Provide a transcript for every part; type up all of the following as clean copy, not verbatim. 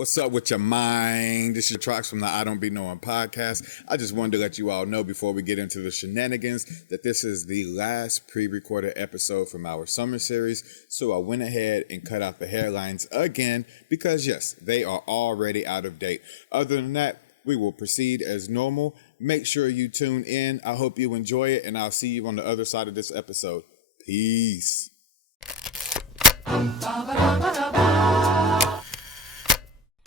What's up with your mind? This is Trox from the I Don't Be Knowing podcast. I just wanted to let you all know before we get into the shenanigans that this is the last pre-recorded episode from our summer series. So I went ahead and cut out the hairlines again because yes, they are already out of date. Other than that, we will proceed as normal. Make sure you tune in. I hope you enjoy it, and I'll see you on the other side of this episode. Peace.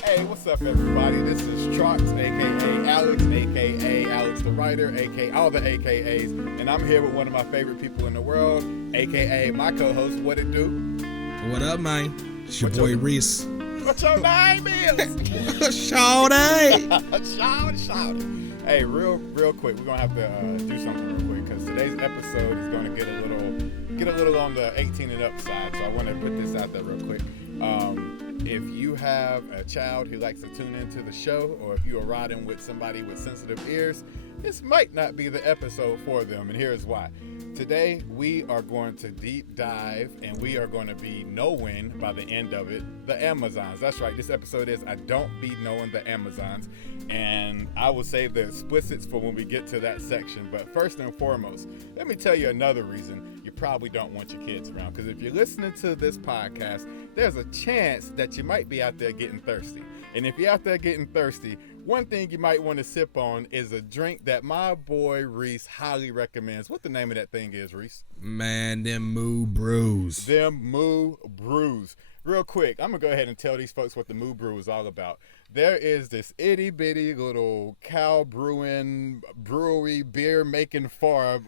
Hey, what's up, everybody? This is Trox, a.k.a. Alex, a.k.a. Alex the Writer, a.k.a. all the a.k.a.s, and I'm here with one of my favorite people in the world, a.k.a. my co-host, What It Do? What up, man? It's your boy Reese. What your name is? Shawty! Shawty. Hey, real quick, we're going to have to do something real quick, because today's episode is going to get a little on the 18 and up side, so I want to put this out there real quick. If you have a child who likes to tune into the show, or if you are riding with somebody with sensitive ears, this might not be the episode for them, and here's why. Today, we are going to deep dive, and we are going to be knowing, by the end of it, the Amazons. That's right, this episode is I Don't Be Knowing the Amazons, and I will save the explicits for when we get to that section. But first and foremost, let me tell you another reason you probably don't want your kids around, because if you're listening to this podcast, there's a chance that you might be out there getting thirsty. And if you're out there getting thirsty, one thing you might want to sip on is a drink that my boy Reese highly recommends. What the name of that thing is, Reese? Man, them Moo Brews. Them Moo Brews. Real quick, I'm going to go ahead and tell these folks what the Moo Brew is all about. There is this itty bitty little cow brewing, brewery, beer making farm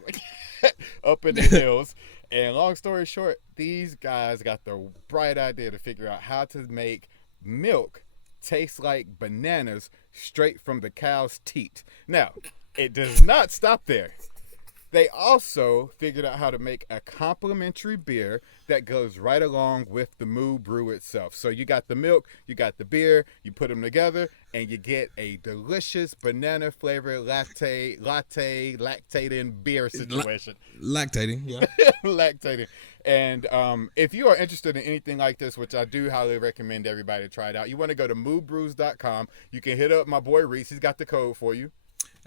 up in the hills. And long story short, these guys got the bright idea to figure out how to make milk taste like bananas straight from the cow's teat. Now, it does not stop there. They also figured out how to make a complimentary beer that goes right along with the Moo Brew itself. So you got the milk, you got the beer, you put them together, and you get a delicious banana flavored lactating beer situation. Lactating, yeah. Lactating. And if you are interested in anything like this, which I do highly recommend everybody try it out, you want to go to moobrews.com. You can hit up my boy Reese. He's got the code for you.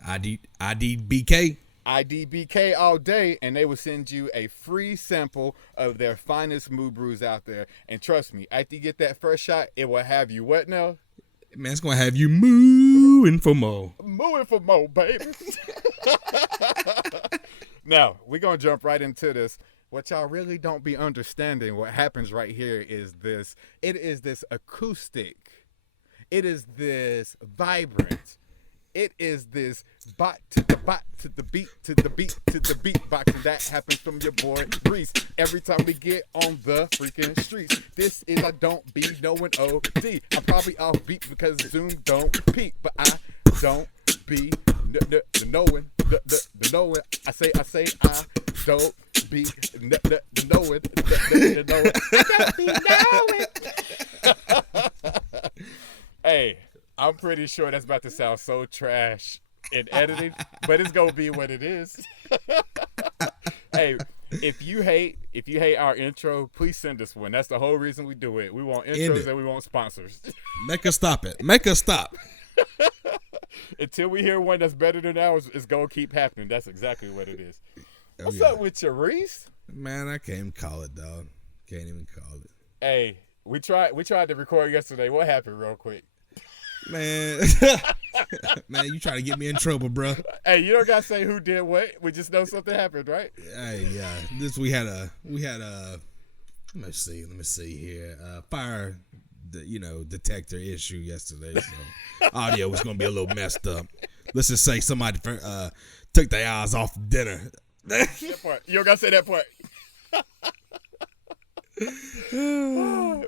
IDBK. IDBK all day, and they will send you a free sample of their finest Moo Brews out there. And trust me, after you get that first shot, it will have you what now? Man, it's going to have you mooing for more. Mooing for more, baby. Now, we're going to jump right into this. What y'all really don't be understanding, what happens right here is this. It is this acoustic. It is this vibrant. It is this bot to the beat to the beat to the beat box, and that happens from your boy Reese every time we get on the freaking streets. This is I Don't Be Knowing OD. I'm probably off beat because Zoom don't peak, but I don't be knowing the knowing. I say I don't be knowing the knowing. I don't be knowing. Hey. I'm pretty sure that's about to sound so trash in editing, but it's gonna be what it is. Hey, if you hate our intro, please send us one. That's the whole reason we do it. We want intros and we want sponsors. Make us stop it. Make us stop. Until we hear one that's better than ours, it's gonna keep happening. That's exactly what it is. What's up with you, Reese? Man, I can't even call it, dog. Can't even call it. Hey, we tried to record yesterday. What happened, real quick? Man, man, you trying to get me in trouble, bro. Hey, you don't gotta say who did what. We just know something happened, right? Hey, yeah. We had a. Let me see here. Fire, detector issue yesterday. So audio was gonna be a little messed up. Let's just say somebody took their eyes off dinner. That part. You don't gotta say that part.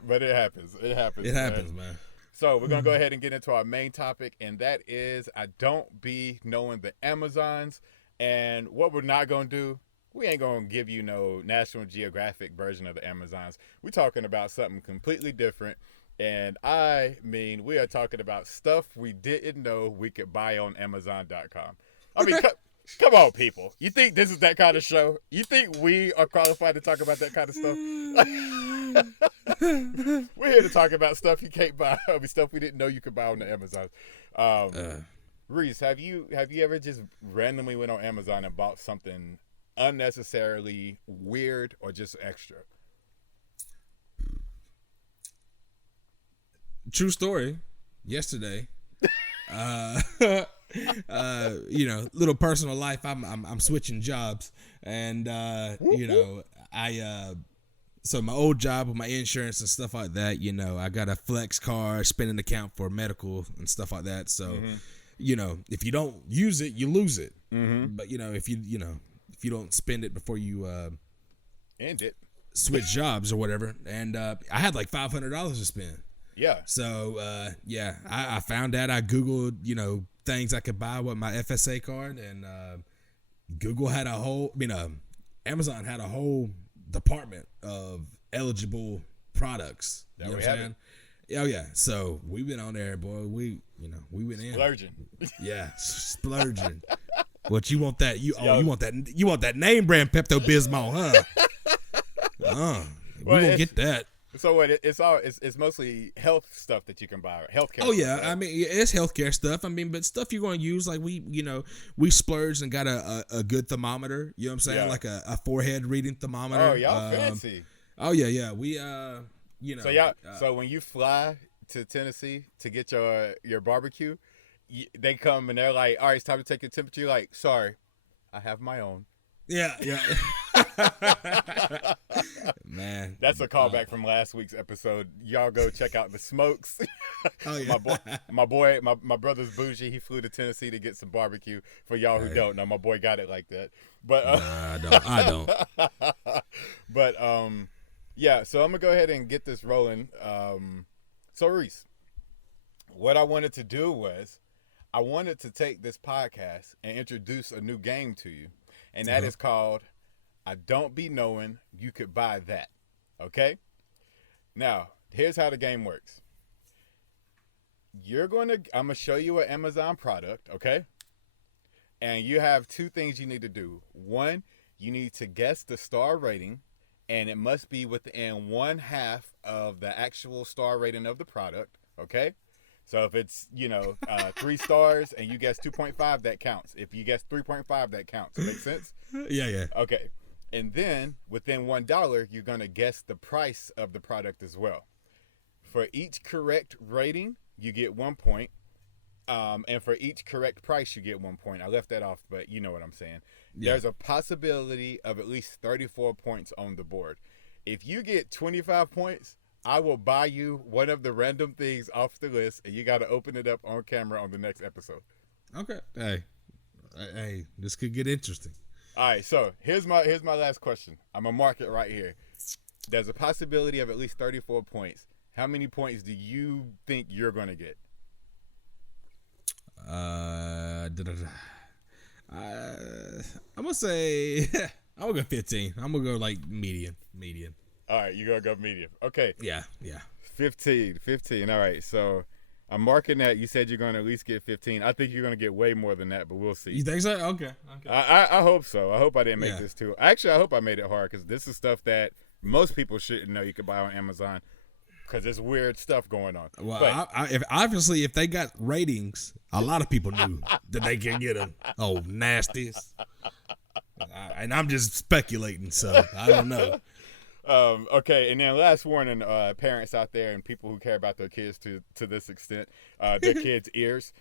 But it happens. It happens, man. So we're going to go ahead and get into our main topic, and that is I Don't Be Knowing the Amazons. And what we're not going to do, we ain't going to give you no National Geographic version of the Amazons. We're talking about something completely different. And I mean, we are talking about stuff we didn't know we could buy on Amazon.com. I mean, Come on, people. You think this is that kind of show? You think we are qualified to talk about that kind of stuff? We're here to talk about stuff you can't buy. I mean, stuff we didn't know you could buy on the Amazon. Reese, have you ever just randomly went on Amazon and bought something unnecessarily weird or just extra? True story. Yesterday, little personal life. I'm switching jobs, and so my old job with my insurance and stuff like that. I got a flex card, spending account for medical and stuff like that. So, if you don't use it, you lose it. Mm-hmm. But if you don't spend it before you end it, switch jobs or whatever, and I had like $500 to spend. Yeah. So, I found out. I Googled, things I could buy with my FSA card, and Amazon had a whole department of eligible products. That we have it. Oh yeah. So we went on there, boy. We went in. Splurging. Yeah, splurging. What you want that? You want that name brand Pepto Bismol, huh? We gonna get that. So what? It's mostly health stuff that you can buy. Healthcare. Oh yeah, stuff, right? I mean it's healthcare stuff. I mean, but stuff you're going to use, like we splurged and got a good thermometer. You know what I'm saying? Yeah. Like a forehead reading thermometer. Oh, y'all fancy. Oh yeah. We So so when you fly to Tennessee to get your barbecue, they come and they're like, all right, it's time to take your temperature. You're like, sorry, I have my own. Yeah. Man, that's a callback from last week's episode. Y'all go check out the smokes. Oh yeah. my brother's bougie. He flew to Tennessee to get some barbecue. For y'all who don't know, my boy got it like that. But I don't. But yeah. So I'm gonna go ahead and get this rolling. So Reese, what I wanted to do was, I wanted to take this podcast and introduce a new game to you. And that is called I Don't Be Knowing You Could Buy That. Okay? Now, here's how the game works. I'm going to show you an Amazon product, okay? And you have two things you need to do. One, you need to guess the star rating, and it must be within 1/2 of the actual star rating of the product, okay? So if it's, 3 stars and you guess 2.5, that counts. If you guess 3.5, that counts. Make sense? Yeah. Okay. And then within $1, you're going to guess the price of the product as well. For each correct rating, you get 1 point. And for each correct price, you get 1 point. I left that off, but you know what I'm saying. Yeah. There's a possibility of at least 34 points on the board. If you get 25 points, I will buy you one of the random things off the list, and you got to open it up on camera on the next episode. Okay. Hey, this could get interesting. All right, so here's my last question. I'm gonna mark it right here. There's a possibility of at least 34 points. How many points do you think you're gonna get? I'm gonna say I'm gonna go 15. I'm gonna go like median. All right, you're gonna go medium. Okay. Yeah. 15. All right, so I'm marking that. You said you're gonna at least get 15. I think you're gonna get way more than that, but we'll see. You think so? Okay. I hope so. I hope I didn't make this too. Actually, I hope I made it hard, because this is stuff that most people shouldn't know you could buy on Amazon, because there's weird stuff going on. Well, but, if they got ratings, a lot of people knew that they can get them. Oh, nasties. And I'm just speculating, so I don't know. Okay, and then last warning, parents out there and people who care about their kids to this extent, their kids' ears.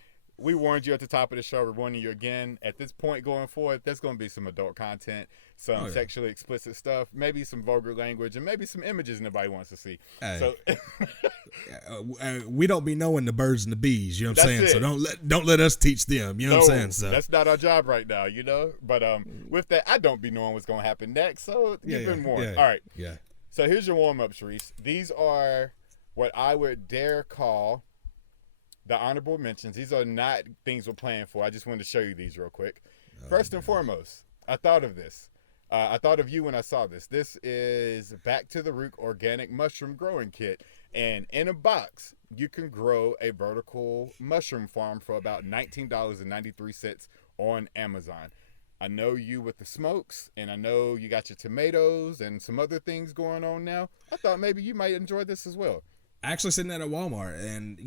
We warned you at the top of the show. We're warning you again. At this point going forward, there's going to be some adult content, some sexually explicit stuff, maybe some vulgar language, and maybe some images nobody wants to see. So we don't be knowing the birds and the bees. You know what I'm saying? So don't let us teach them. You know what I'm saying? So that's not our job right now. But with that, I don't be knowing what's going to happen next. So you've been warned. All right. Yeah. So here's your warm-ups, Reese. These are what I would dare call the honorable mentions. These are not things we're playing for. I just wanted to show you these real quick. First and foremost, I thought of this. I thought of you when I saw this. This is Back to the Root Organic Mushroom Growing Kit. And in a box, you can grow a vertical mushroom farm for about $19.93 on Amazon. I know you with the smokes, and I know you got your tomatoes and some other things going on now. I thought maybe you might enjoy this as well. I actually seen that at Walmart, and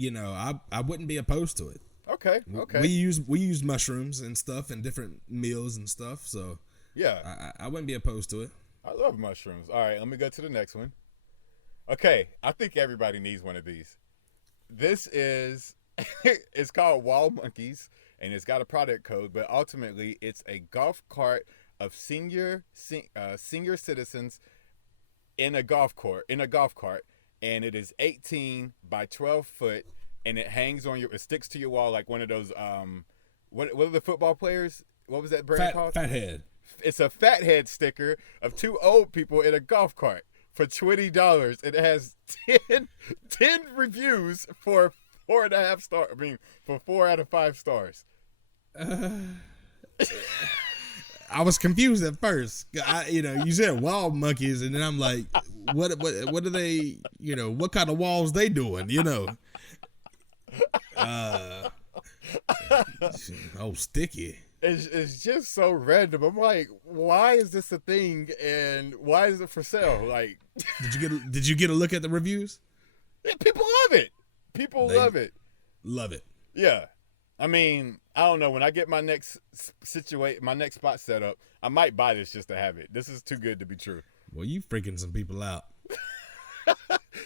I wouldn't be opposed to it. Okay. We use mushrooms and stuff in different meals and stuff, so yeah, I wouldn't be opposed to it. I love mushrooms. All right, let me go to the next one. Okay, I think everybody needs one of these. This is it's called Wall Monkeys, and it's got a product code, but ultimately it's a golf cart of senior citizens in a golf cart, and it is 18 by 12 foot, and it hangs on it sticks to your wall like one of those what are the football players? What was that brand called? Fathead. It's a fathead sticker of two old people in a golf cart for $20. It has 10 reviews for 4.5 stars. I mean, for 4 out of 5 stars. I was confused at first. You said wall monkeys, and then I'm like, what are they? What kind of walls they doing? Sticky. It's just so random. I'm like, why is this a thing, and why is it for sale? Like, did you get a look at the reviews? People love it. Love it. Love it. Yeah. I mean, I don't know. When I get my next spot set up, I might buy this just to have it. This is too good to be true. Well, you freaking some people out.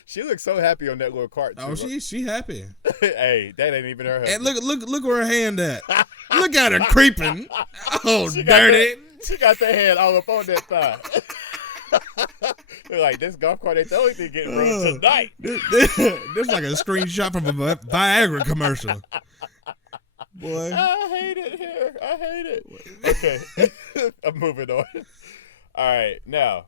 She looks so happy on that little cart. Too. Oh, she happy. Hey, that ain't even her husband. And look where her hand at. Look at her creeping. Oh, dirty. She got that hand all up on that thigh. They're like, this golf cart ain't the only thing getting ruined tonight. This like a screenshot from a Viagra commercial. Boy. I hate it here. I hate it. Okay. I'm moving on. All right. Now,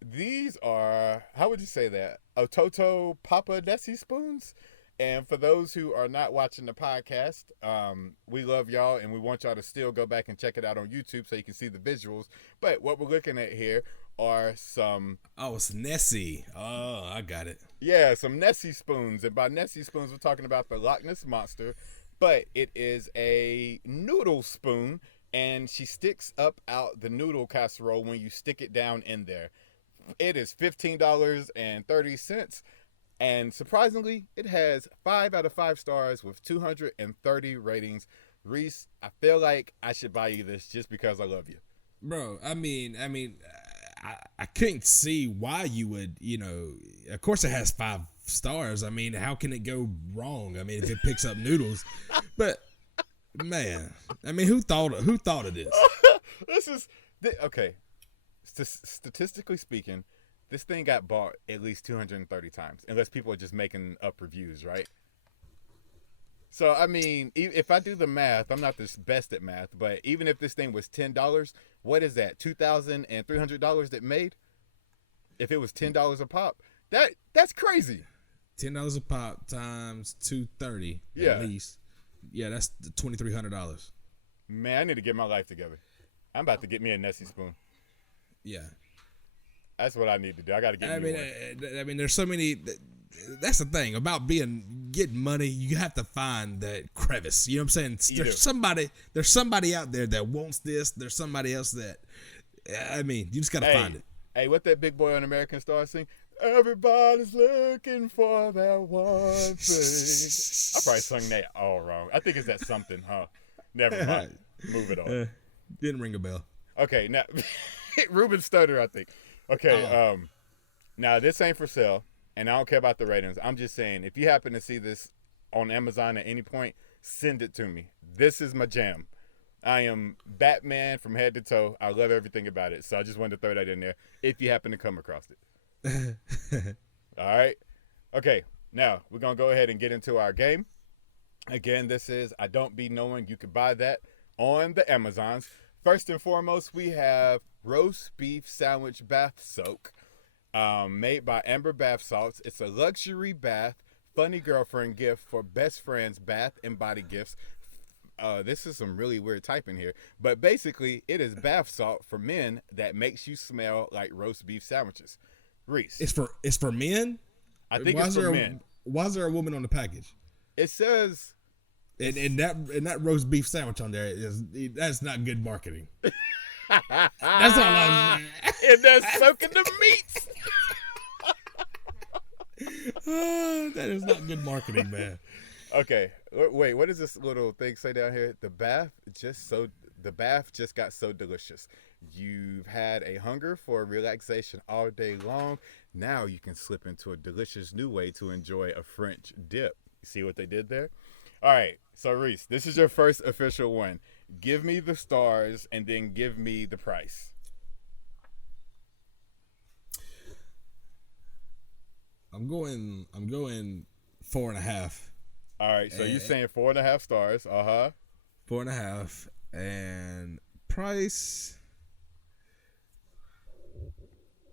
these are, how would you say that? Ototo Papa Nessie spoons. And for those who are not watching the podcast, we love y'all, and we want y'all to still go back and check it out on YouTube so you can see the visuals. But what we're looking at here are some... Oh, it's Nessie. Oh, I got it. Yeah, some Nessie spoons. And by Nessie spoons, we're talking about the Loch Ness Monster. But it is a noodle spoon, and she sticks up out the noodle casserole when you stick it down in there. It is $15.30. And surprisingly, it has 5 out of 5 stars with 230 ratings. Reese, I feel like I should buy you this just because I love you. Bro, I mean, I couldn't see why you would, of course it has 5 stars. I mean, how can it go wrong? I mean, if it picks up noodles. But, man, I mean, who thought of this? Okay. Statistically speaking, this thing got bought at least 230 times, unless people are just making up reviews, right? So, I mean, if I do the math, I'm not the best at math, but even if this thing was $10, what is that? $2,300 that made? If it was $10 a pop, that's crazy. $10 a pop times 230 at least. Yeah, that's $2,300. Man, I need to get my life together. I'm about to get me a Nessie spoon. Yeah. That's what I need to do. I got to get me one. I mean, there's so many. That's the thing about getting money. You have to find that crevice. You know what I'm saying? There's somebody out there that wants this. There's somebody else that. I mean, you just got to find it. Hey, what that big boy on American Star sing? Everybody's looking for that one thing. I probably sung that all wrong. I think it's that something, huh? Never mind. Move it on. Didn't ring a bell. Okay, now Ruben Stutter, I think. Okay, now this ain't for sale, and I don't care about the ratings. I'm just saying, if you happen to see this on Amazon at any point, send it to me. This is my jam. I am Batman from head to toe. I love everything about it, so I just wanted to throw that in there if you happen to come across it. All right? Okay, now we're going to go ahead and get into our game. Again, this is I Don't Be Knowing. You can buy that on the Amazons. First and foremost, we have roast beef sandwich bath soak made by Amber Bath Salts. It's a luxury bath, funny girlfriend gift for best friends bath and body gifts. This is some really weird typing here, but basically it is bath salt for men that makes you smell like roast beef sandwiches. Reese. It's for men? I think it's for men. Why is there a woman on the package? It says And that roast beef sandwich on there that's not good marketing. That's all I'm saying. And they're soaking the meats. That is not good marketing, man. Okay, wait. What does this little thing say down here? The bath just got so delicious. You've had a hunger for relaxation all day long. Now you can slip into a delicious new way to enjoy a French dip. See what they did there? All right, so Reese, this is your first official one. Give me the stars and then give me the price. I'm going 4.5. All right, so you're saying 4.5 stars. 4.5 and price.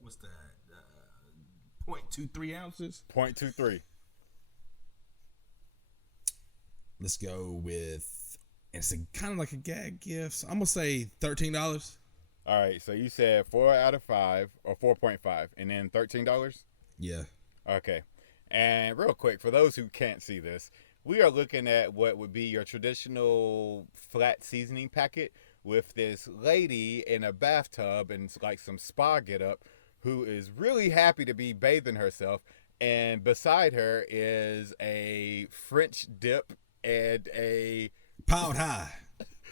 What's that? 0.23 ounces. 0.23. Let's go with. It's kind of like a gag gift. So I'm gonna say $13. All right, so you said 4 out of 5 or 4.5, and then $13. Yeah. Okay, and real quick for those who can't see this, we are looking at what would be your traditional flat seasoning packet with this lady in a bathtub and like some spa getup who is really happy to be bathing herself, and beside her is a French dip and a piled high.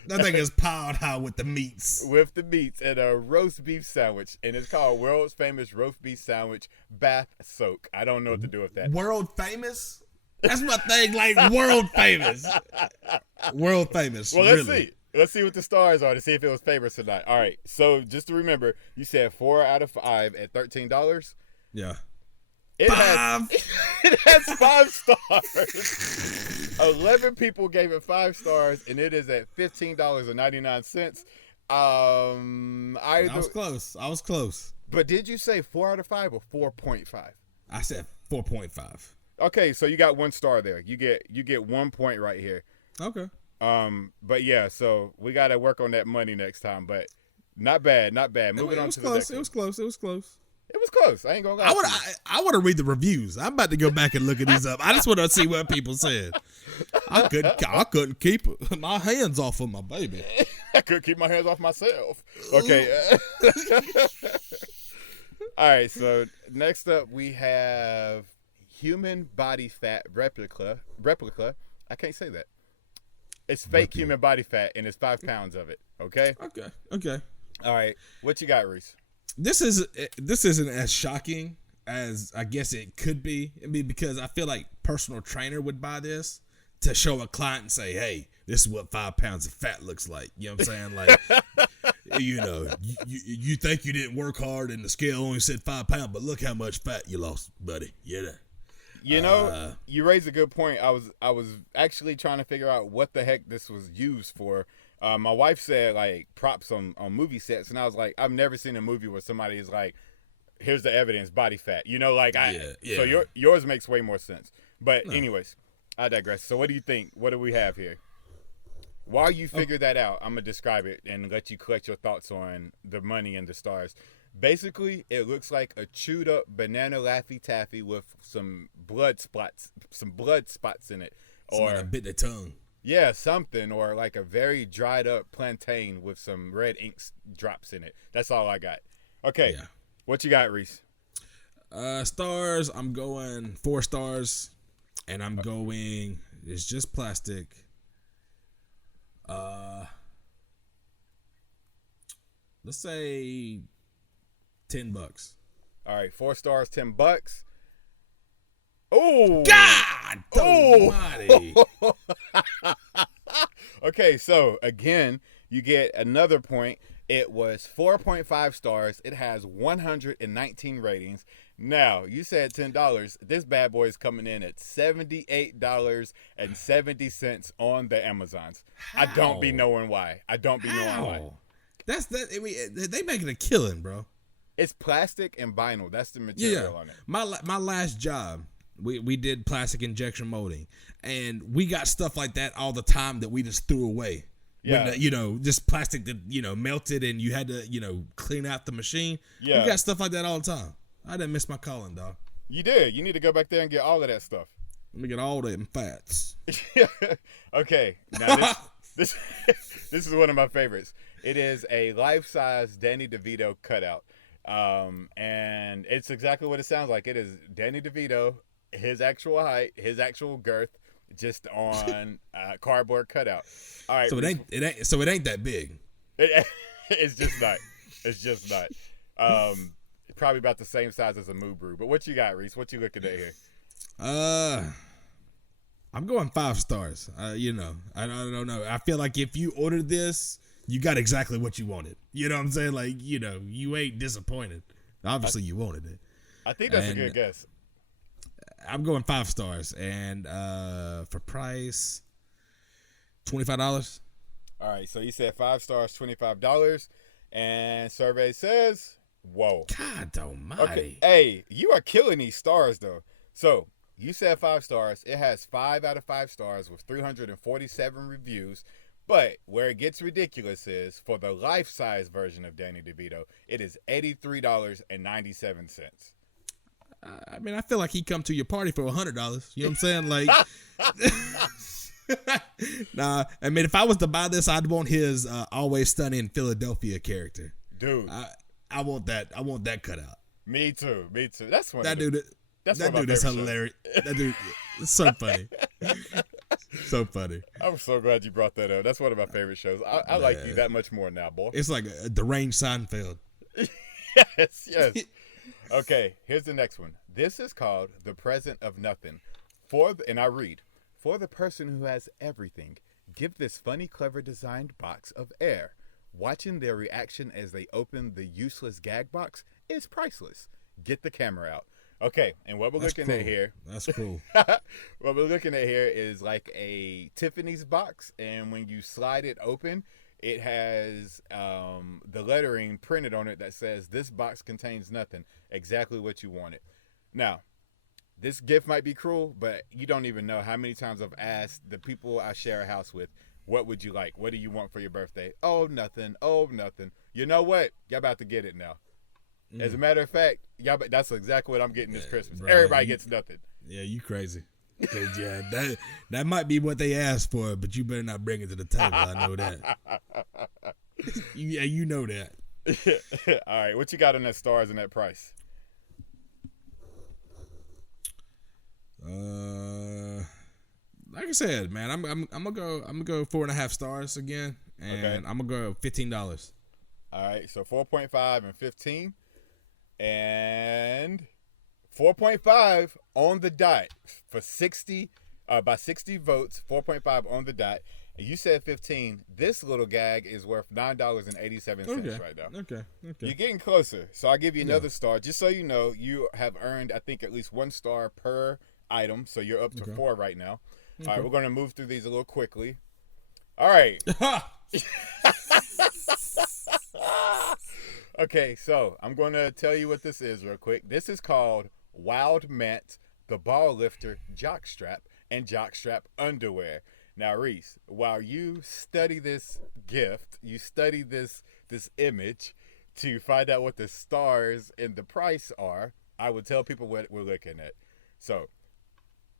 That thing is piled high with the meats. With the meats and a roast beef sandwich, and it's called World's Famous Roast Beef Sandwich Bath Soak. I don't know what to do with that. World famous? That's my thing, like world famous. World famous. Well, let's really. see. Let's see what the stars are to see if it was famous or not. All right. So just to remember, you said 4 out of 5 at $13. Yeah. It has 5 stars. 11 people gave it 5 stars, and it is at $15.99. I was close. But did you say 4 out of 5 or 4.5? I said 4.5. Okay, so you got 1 star there. You get 1 point right here. Okay. But yeah, so we got to work on that money next time. But not bad. Moving on to the next one. It was close. It was close. I ain't gonna lie. I want to read the reviews. I'm about to go back and look at these up. I just want to see what people said. I couldn't keep my hands off of my baby. I couldn't keep my hands off myself. Okay. All right. So next up we have human body fat replica. I can't say that. It's fake human body fat, and it's 5 pounds of it. Okay. Okay. All right. What you got, Reese? This isn't as shocking as I guess it could be. I mean, because I feel like personal trainer would buy this to show a client and say, "Hey, this is what 5 pounds of fat looks like." You know what I'm saying? Like, you think you didn't work hard and the scale only said 5 pounds, but look how much fat you lost, buddy. Yeah. You know, you raised a good point. I was actually trying to figure out what the heck this was used for. My wife said like props on movie sets, and I was like, I've never seen a movie where somebody is like, here's the evidence, body fat. You know, like So yours makes way more sense. But anyways, I digress. So what do you think? What do we have here? While you figure that out, I'm gonna describe it and let you collect your thoughts on the money and the stars. Basically, it looks like a chewed up banana Laffy Taffy with some blood spots in it, or a bit of tongue. Yeah, something, or like a very dried up plantain with some red ink drops in it. That's all I got. Okay, What you got, Reese? Stars. I'm going 4 stars, and I'm going. It's just plastic. Let's say $10. All right, 4 stars, $10. Oh, God! Almighty. Okay, so again, you get another point. It was 4.5 stars. It has 119 ratings. Now, you said $10. This bad boy is coming in at $78.70 on the Amazons. How? I don't be knowing why. Knowing why. That's that. I mean, they making a killing, bro. It's plastic and vinyl. That's the material on it. My last job, we did plastic injection molding, and we got stuff like that all the time that we just threw away. Yeah. When, just plastic that, melted and you had to, clean out the machine. Yeah. We got stuff like that all the time. I didn't miss my calling, dog. You did. You need to go back there and get all of that stuff. Let me get all them fats. Okay, now this this is one of my favorites. It is a life-size Danny DeVito cutout, and it's exactly what it sounds like. It is Danny DeVito, his actual height, his actual girth, just on cardboard cutout. All right, So it ain't that big. It's just not. It's just not. Probably about the same size as a Moo Brew. But what you got, Reese? What you looking at here? I'm going 5 stars. You know, I don't know. I feel like if you ordered this, you got exactly what you wanted. You know what I'm saying? Like, you know, you ain't disappointed. Obviously, you wanted it. I think that's a good guess. I'm going 5 stars, and for price, $25. All right, so you said 5 stars, $25, and survey says, whoa. God almighty. Okay, hey, you are killing these stars though. So you said 5 stars. It has 5 out of 5 stars with 347 reviews. But where it gets ridiculous is for the life-size version of Danny DeVito, it is $83.97. I mean, I feel like he come to your party for $100. You know what I'm saying? Like, nah. I mean, if I was to buy this, I'd want his Always Sunny in Philadelphia character. Dude, I want that. I want that cutout. Me too. That's one. That dude is hilarious. That dude is so funny. So funny. I'm so glad you brought that up. That's one of my favorite shows. I like you that much more now, boy. It's like a deranged Seinfeld. Yes. Okay, here's the next one. This is called The Present of Nothing. And I read, for the person who has everything, give this funny, clever designed box of air. Watching their reaction as they open the useless gag box is priceless. Get the camera out. Okay, and what we're looking at here. That's cool. What we're looking at here is like a Tiffany's box, and when you slide it open, it has the lettering printed on it that says, "This box contains nothing." Exactly what you wanted. Now, this gift might be cruel, but you don't even know how many times I've asked the people I share a house with, what would you like? What do you want for your birthday? Oh, nothing. Oh, nothing. You know what? Y'all about to get it now. As a matter of fact, that's exactly what I'm getting this Christmas. Right. Everybody gets nothing. Yeah, you crazy. 'Cause, yeah, that might be what they asked for, but you better not bring it to the table. I know that. Yeah, you know that. All right, what you got on that stars and that price? Like I said, man, I'm gonna go 4.5 stars again, and I'm gonna go $15. All right, so 4.5 and 15, and 4.5 on the dot for 60 by 60 votes. 4.5 on the dot. And you said 15. This little gag is worth $9.87 right now. Okay. You're getting closer, so I'll give you another star. Just so you know, you have earned, I think, at least 1 star per item, so you're up to 4 right now. All right, we're going to move through these a little quickly. All right. Okay, so I'm going to tell you what this is real quick. This is called Wild Mant, the Ball Lifter Jockstrap and Jockstrap Underwear. Now, Reese, while you study this gift, you study this image to find out what the stars and the price are, I will tell people what we're looking at. So,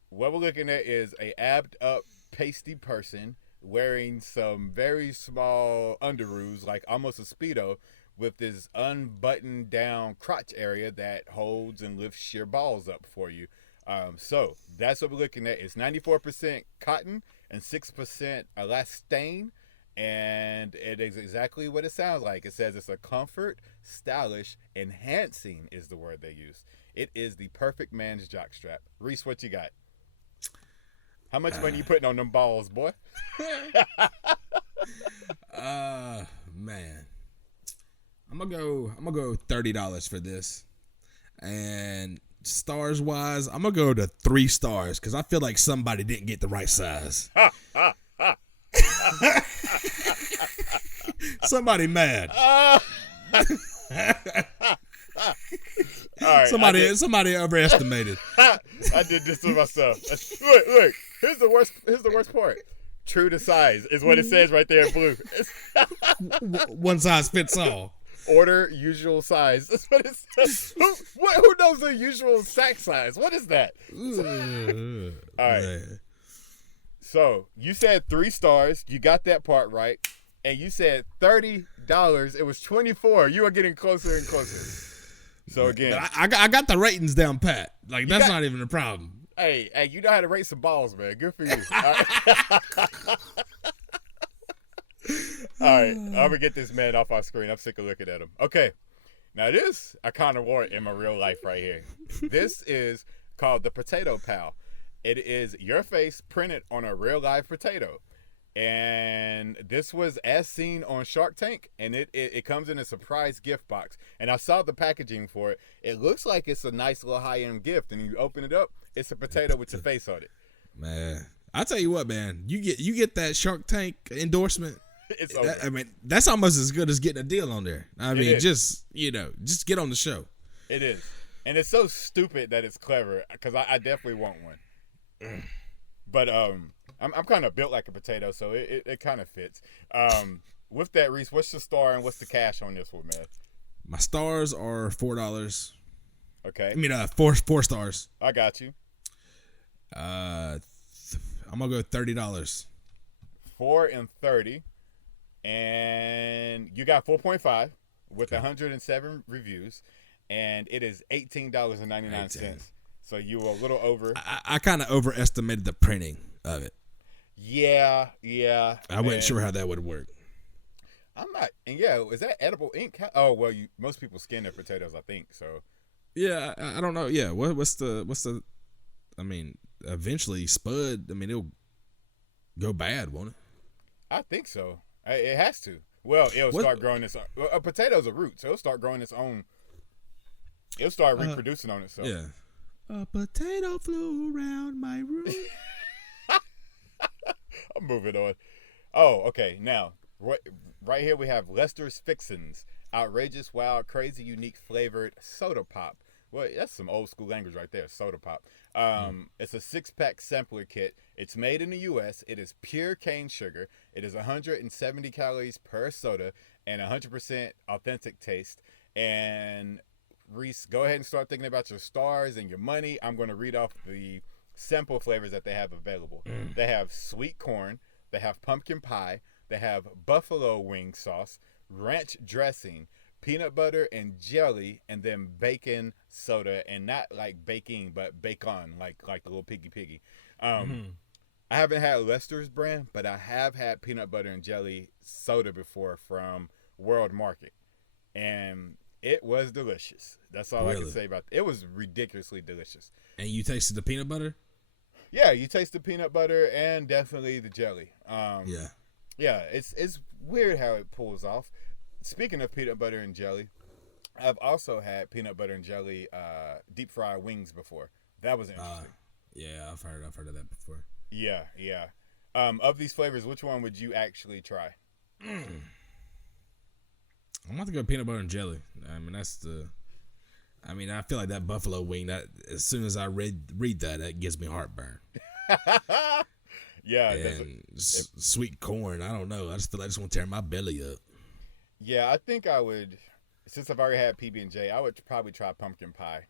what we're looking at is a abbed up, pasty person wearing some very small underoos, like almost a Speedo, with this unbuttoned down crotch area that holds and lifts your balls up for you. So that's what we're looking at. It's 94% cotton and 6% elastane, and it is exactly what it sounds like. It says it's a comfort, stylish, enhancing is the word they use. It is the perfect man's jockstrap. Reese, what you got? How much money you putting on them balls, boy? Man, I'm gonna go $30 for this, and stars wise, I'm gonna go to 3 stars because I feel like somebody didn't get the right size. Somebody mad. All right, somebody overestimated. I did this to myself. Look. Here's the worst part. True to size is what it says right there in blue. One size fits all. Order usual size. That's what it says. Who knows the usual sack size? What is that? All right. Man. So you said 3 stars. You got that part right. And you said $30. It was 24. You are getting closer and closer. So again, I got the ratings down pat. Like that's not even a problem. Hey, you know how to rate some balls, man. Good for you. All right, I'm gonna get this man off our screen. I'm sick of looking at him. Okay, now this I kind of wore it in my real life right here. This is called the Potato Pal. It is your face printed on a real live potato. And this was as seen on Shark Tank, and it comes in a surprise gift box. And I saw the packaging for it. It looks like it's a nice little high-end gift, and you open it up, it's a potato with your face on it. Man, I tell you what, man, you get that Shark Tank endorsement. It's over. I mean, that's almost as good as getting a deal on there. I mean, just get on the show. It is, and it's so stupid that it's clever because I definitely want one. But I'm kind of built like a potato, so it kind of fits. With that, Reese, what's the star and what's the cash on this one, man? My stars are $4. Okay. I mean, four stars. I got you. I'm gonna go $30. 4 and 30, and you got 4.5 with 107 reviews, and it is $18.99. So you were a little over. I kind of overestimated the printing of it. Yeah. I wasn't sure how that would work. I'm not. And yeah, is that edible ink? Oh well, most people skin their potatoes, I think. So. Yeah, I don't know. Yeah, what's the? I mean, eventually spud. I mean, it'll go bad, won't it? I think so. It has to. Well, it'll start growing its own. A potato's a root, so it'll start growing its own. It'll start reproducing on itself. Yeah. A potato flew around my room. I'm moving on. Oh, okay. Now, right here we have Lester's Fixins. Outrageous, wild, crazy, unique flavored soda pop. Well, that's some old school language right there, soda pop. It's a 6-pack sampler kit. It's made in the U.S. It is pure cane sugar. It is 170 calories per soda and 100% authentic taste. And Reese, go ahead and start thinking about your stars and your money. I'm going to read off the sample flavors that they have available. They have sweet corn. They have pumpkin pie. They have buffalo wing sauce, ranch dressing, peanut butter and jelly, and then bacon soda. And not like baking, but bacon, like the little piggy. I haven't had Lester's brand, but I have had peanut butter and jelly soda before from World Market. And it was delicious. That's all I can say about it. It was ridiculously delicious. And you tasted the peanut butter? Yeah, you taste the peanut butter and definitely the jelly. Yeah, it's weird how it pulls off. Speaking of peanut butter and jelly, I've also had peanut butter and jelly deep fried wings before. That was interesting. Yeah, I've heard of that before. Yeah. Of these flavors, which one would you actually try? I'm about to go peanut butter and jelly. I mean, I feel like that buffalo wing. That as soon as I read that gives me heartburn. Yeah, and sweet corn. I don't know. I just feel like I just want to tear my belly up. Yeah, I think I would. Since I've already had PB&J, I would probably try pumpkin pie.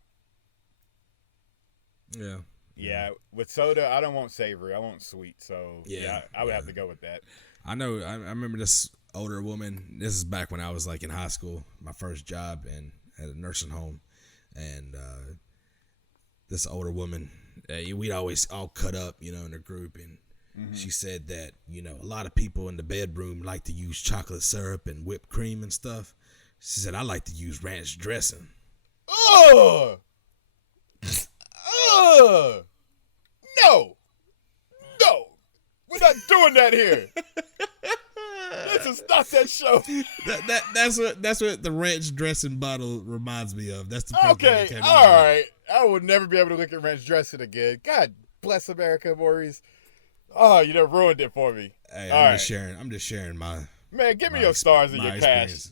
Yeah. With soda, I don't want savory. I want sweet. So yeah, I would have to go with that. I know. I remember this older woman. This is back when I was like in high school, my first job, and at a nursing home, and this older woman, we'd always all cut up, in a group, and she said that a lot of people in the bedroom like to use chocolate syrup and whipped cream and stuff. She said I like to use ranch dressing. No, we're not doing that here. Let's just stop that show. That's what the ranch dressing bottle reminds me of. That's the okay. All right, I will never be able to look at ranch dressing again. God bless America, Maurice. Oh, you done ruined it for me. Hey, I'm just sharing my man. Give me your stars and your cash.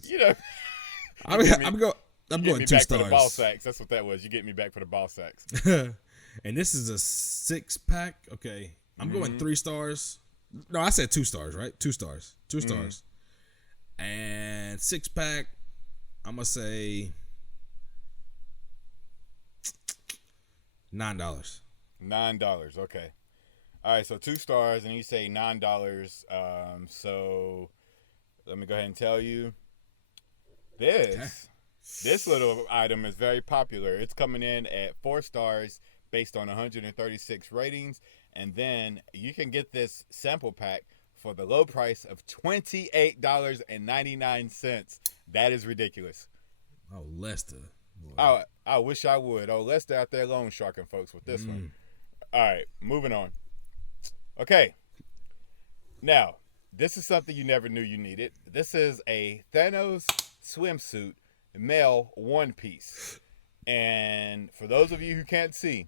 I'm going 2 stars. For the ball sacks. That's what that was. You get me back for the ball sacks. And this is a 6-pack. Okay, I'm going 3 stars. No, I said 2 stars, right? 2 stars. 2 stars. And 6-pack. I'm gonna say $9. $9. Okay. All right. So 2 stars, and you say $9. So let me go ahead and tell you this little item is very popular. It's coming in at 4 stars based on 136 ratings, and then you can get this sample pack for the low price of $28.99. That is ridiculous. Oh, Lester. Boy. I wish I would. Oh, Lester out there loan sharking folks with this one. All right, moving on. Okay. Now, this is something you never knew you needed. This is a Thanos Swimsuit male one piece. And for those of you who can't see,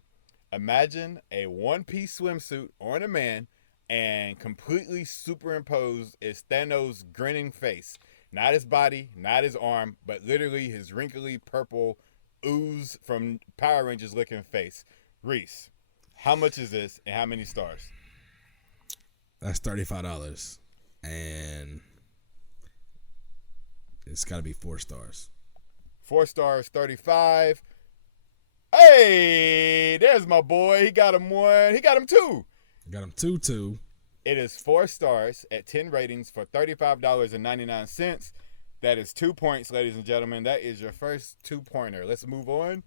imagine a one-piece swimsuit on a man and completely superimposed is Thanos' grinning face. Not his body, not his arm, but literally his wrinkly purple ooze from Power Rangers looking face. Reese, how much is this and how many stars? That's $35. And it's got to be 4 stars. 4 stars, 35. Hey, there's my boy. He got him 1. He got him 2. Got him 2. It is 4 stars at 10 ratings for $35.99. That is 2 points, ladies and gentlemen. That is your first 2-pointer. Let's move on.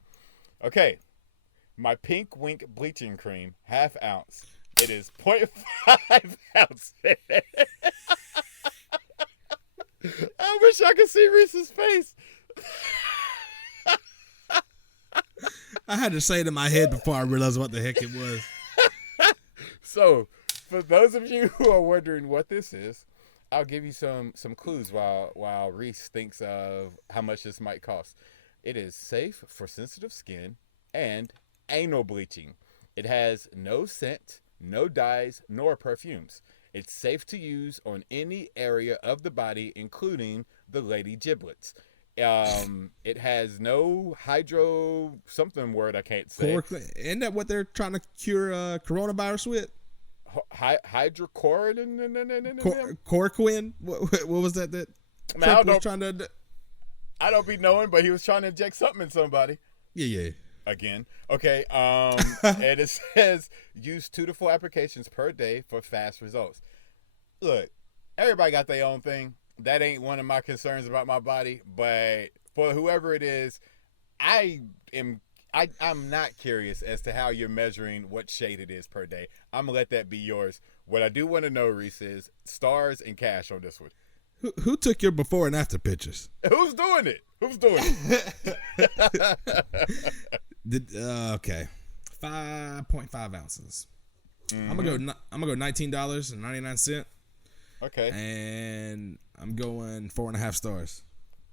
Okay. My Pink Wink bleaching cream, ½ ounce. It is 0.5 ounces. I wish I could see Reese's face. I had to say it in my head before I realized what the heck it was. So, for those of you who are wondering what this is, I'll give you some clues while Reese thinks of how much this might cost. It is safe for sensitive skin and anal bleaching. It has no scent, no dyes, nor perfumes. It's safe to use on any area of the body, including the lady giblets. It has no hydro something word I can't say. Isn't that what they're trying to cure coronavirus with? Hydrochloroquine? Chloroquine? What was that Trump was trying to... I don't be knowing, but he was trying to inject something in somebody. Yeah. Again. Okay. And it says use 2 to 4 applications per day for fast results. Look, everybody got their own thing. That ain't one of my concerns about my body, but for whoever it is, I'm not curious as to how you're measuring what shade it is per day. I'm gonna let that be yours. What I do want to know, Reese, is stars and cash on this one. Who took your before and after pictures? Who's doing it? Okay, 5.5 ounces. Mm-hmm. I'm gonna go $19.99. Okay. And I'm going 4.5 stars.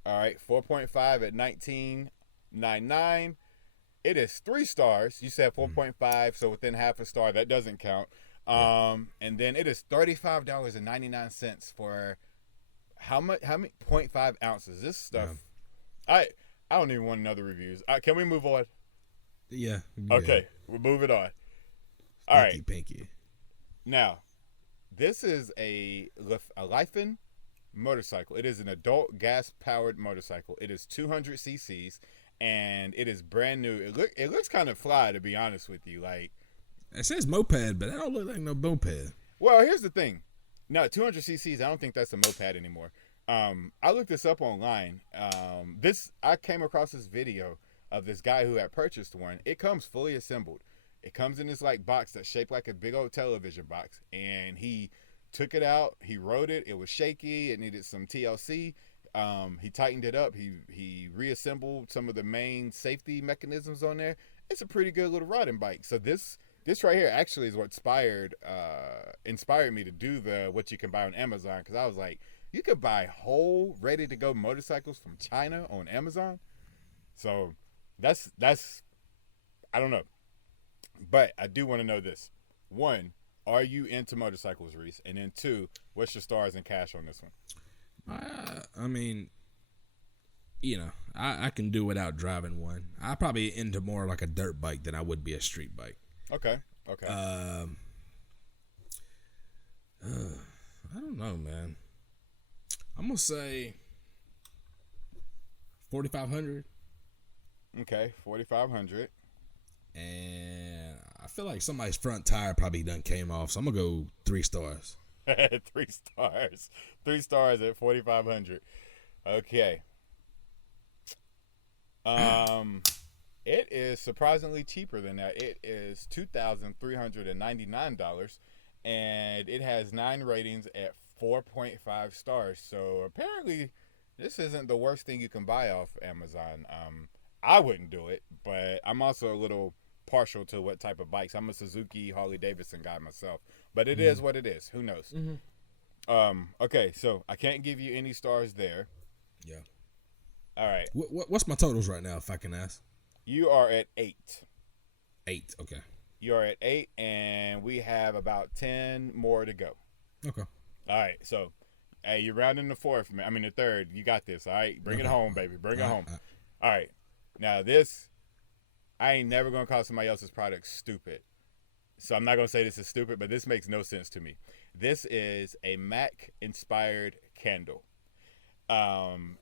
All right, 4.5 at $19.99. It is 3 stars. You said 4.5, so within half a star. That doesn't count. And then it is $35.99 for how much? How many? 0.5 ounces. This stuff. Yeah. I don't even want another reviews. Can we move on? Yeah. Okay, we're moving on. All right. Pinky. Now, this is a Lifen motorcycle. It is an adult gas-powered motorcycle. It is 200 cc's, and it is brand new. It looks kind of fly, to be honest with you. Like, it says moped, but that don't look like no moped. Well, here's the thing. No, 200 cc's. I don't think that's a moped anymore. I looked this up online. I came across this video of this guy who had purchased one. It comes fully assembled. It comes in this like box that's shaped like a big old television box, and he took it out. He rode it. It was shaky. It needed some TLC. He tightened it up. He reassembled some of the main safety mechanisms on there. It's a pretty good little riding bike. So this right here actually is what inspired me to do what you can buy on Amazon, because I was like, you could buy whole ready to go motorcycles from China on Amazon. So that's I don't know. But I do want to know this. 1, are you into motorcycles, Reese? And then 2, what's your stars and cash on this one? I mean, I can do without driving one. I'm probably into more like a dirt bike than I would be a street bike. Okay. I don't know, man. I'm going to say $4,500. Okay, 4,500. And I feel like somebody's front tire probably done came off, so I'm gonna go 3 stars. 3 stars. 3 stars at 4,500. Okay. It is surprisingly cheaper than that. It is $2,399, and it has 9 ratings at 4.5 stars. So apparently, this isn't the worst thing you can buy off Amazon. I wouldn't do it, but I'm also a little partial to what type of bikes. I'm a Suzuki Harley Davidson guy myself, but it is what it is. Who knows? Okay, so I can't give you any stars there. Yeah. All right. What's my totals right now, if I can ask? You are at 8. 8. Okay. You are at 8, and we have about 10 more to go. Okay. All right. So, hey, you're rounding the 4th, man. I mean the 3rd. You got this. All right. Bring it home, baby. Bring it home. All right. Now this, I ain't never gonna call somebody else's product stupid. So I'm not gonna say this is stupid, but this makes no sense to me. This is a Mac inspired candle.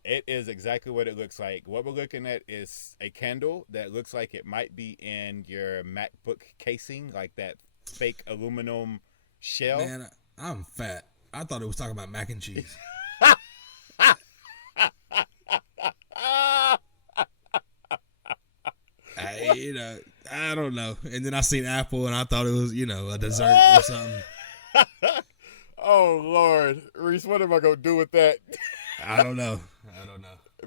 It is exactly what it looks like. What we're looking at is a candle that looks like it might be in your MacBook casing, like that fake aluminum shell. Man, I'm fat. I thought it was talking about mac and cheese. I don't know. And then I seen apple, and I thought it was, a dessert or something. Oh Lord, Reese, what am I gonna do with that? I don't know.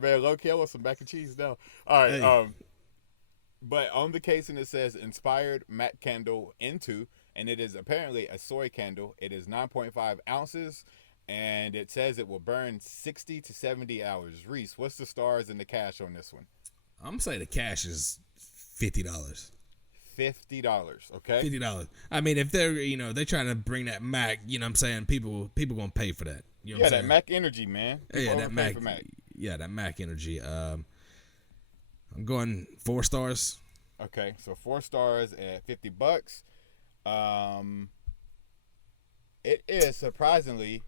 Man, low key, I want some mac and cheese now. All right. Hey. But on the casing it says inspired matte candle into, and it is apparently a soy candle. It is 9.5 ounces, and it says it will burn 60 to 70 hours. Reese, what's the stars and the cash on this one? I'm gonna say the cash is $50. $50, okay? $50. I mean, if they're trying to bring that Mac, what I'm saying, people gonna pay for that. You know what I'm saying? That Mac energy, man. Yeah, that Mac. Yeah, that Mac energy. I'm going 4 stars. Okay, so 4 stars at $50. It is surprisingly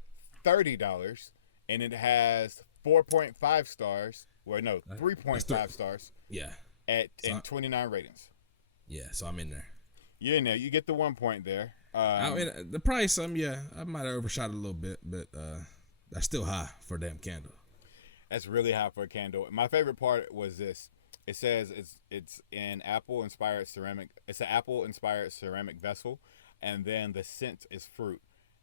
$30, and it has 4.5 stars. Well, no, 3.5 stars. Yeah. And 29 ratings. Yeah, so I'm in there. You're in there. You get the 1 point there. I mean, the price, I might have overshot it a little bit, but that's still high for a damn candle. That's really high for a candle. My favorite part was this. It says it's an apple inspired ceramic. It's an apple inspired ceramic vessel, and then the scent is fruit.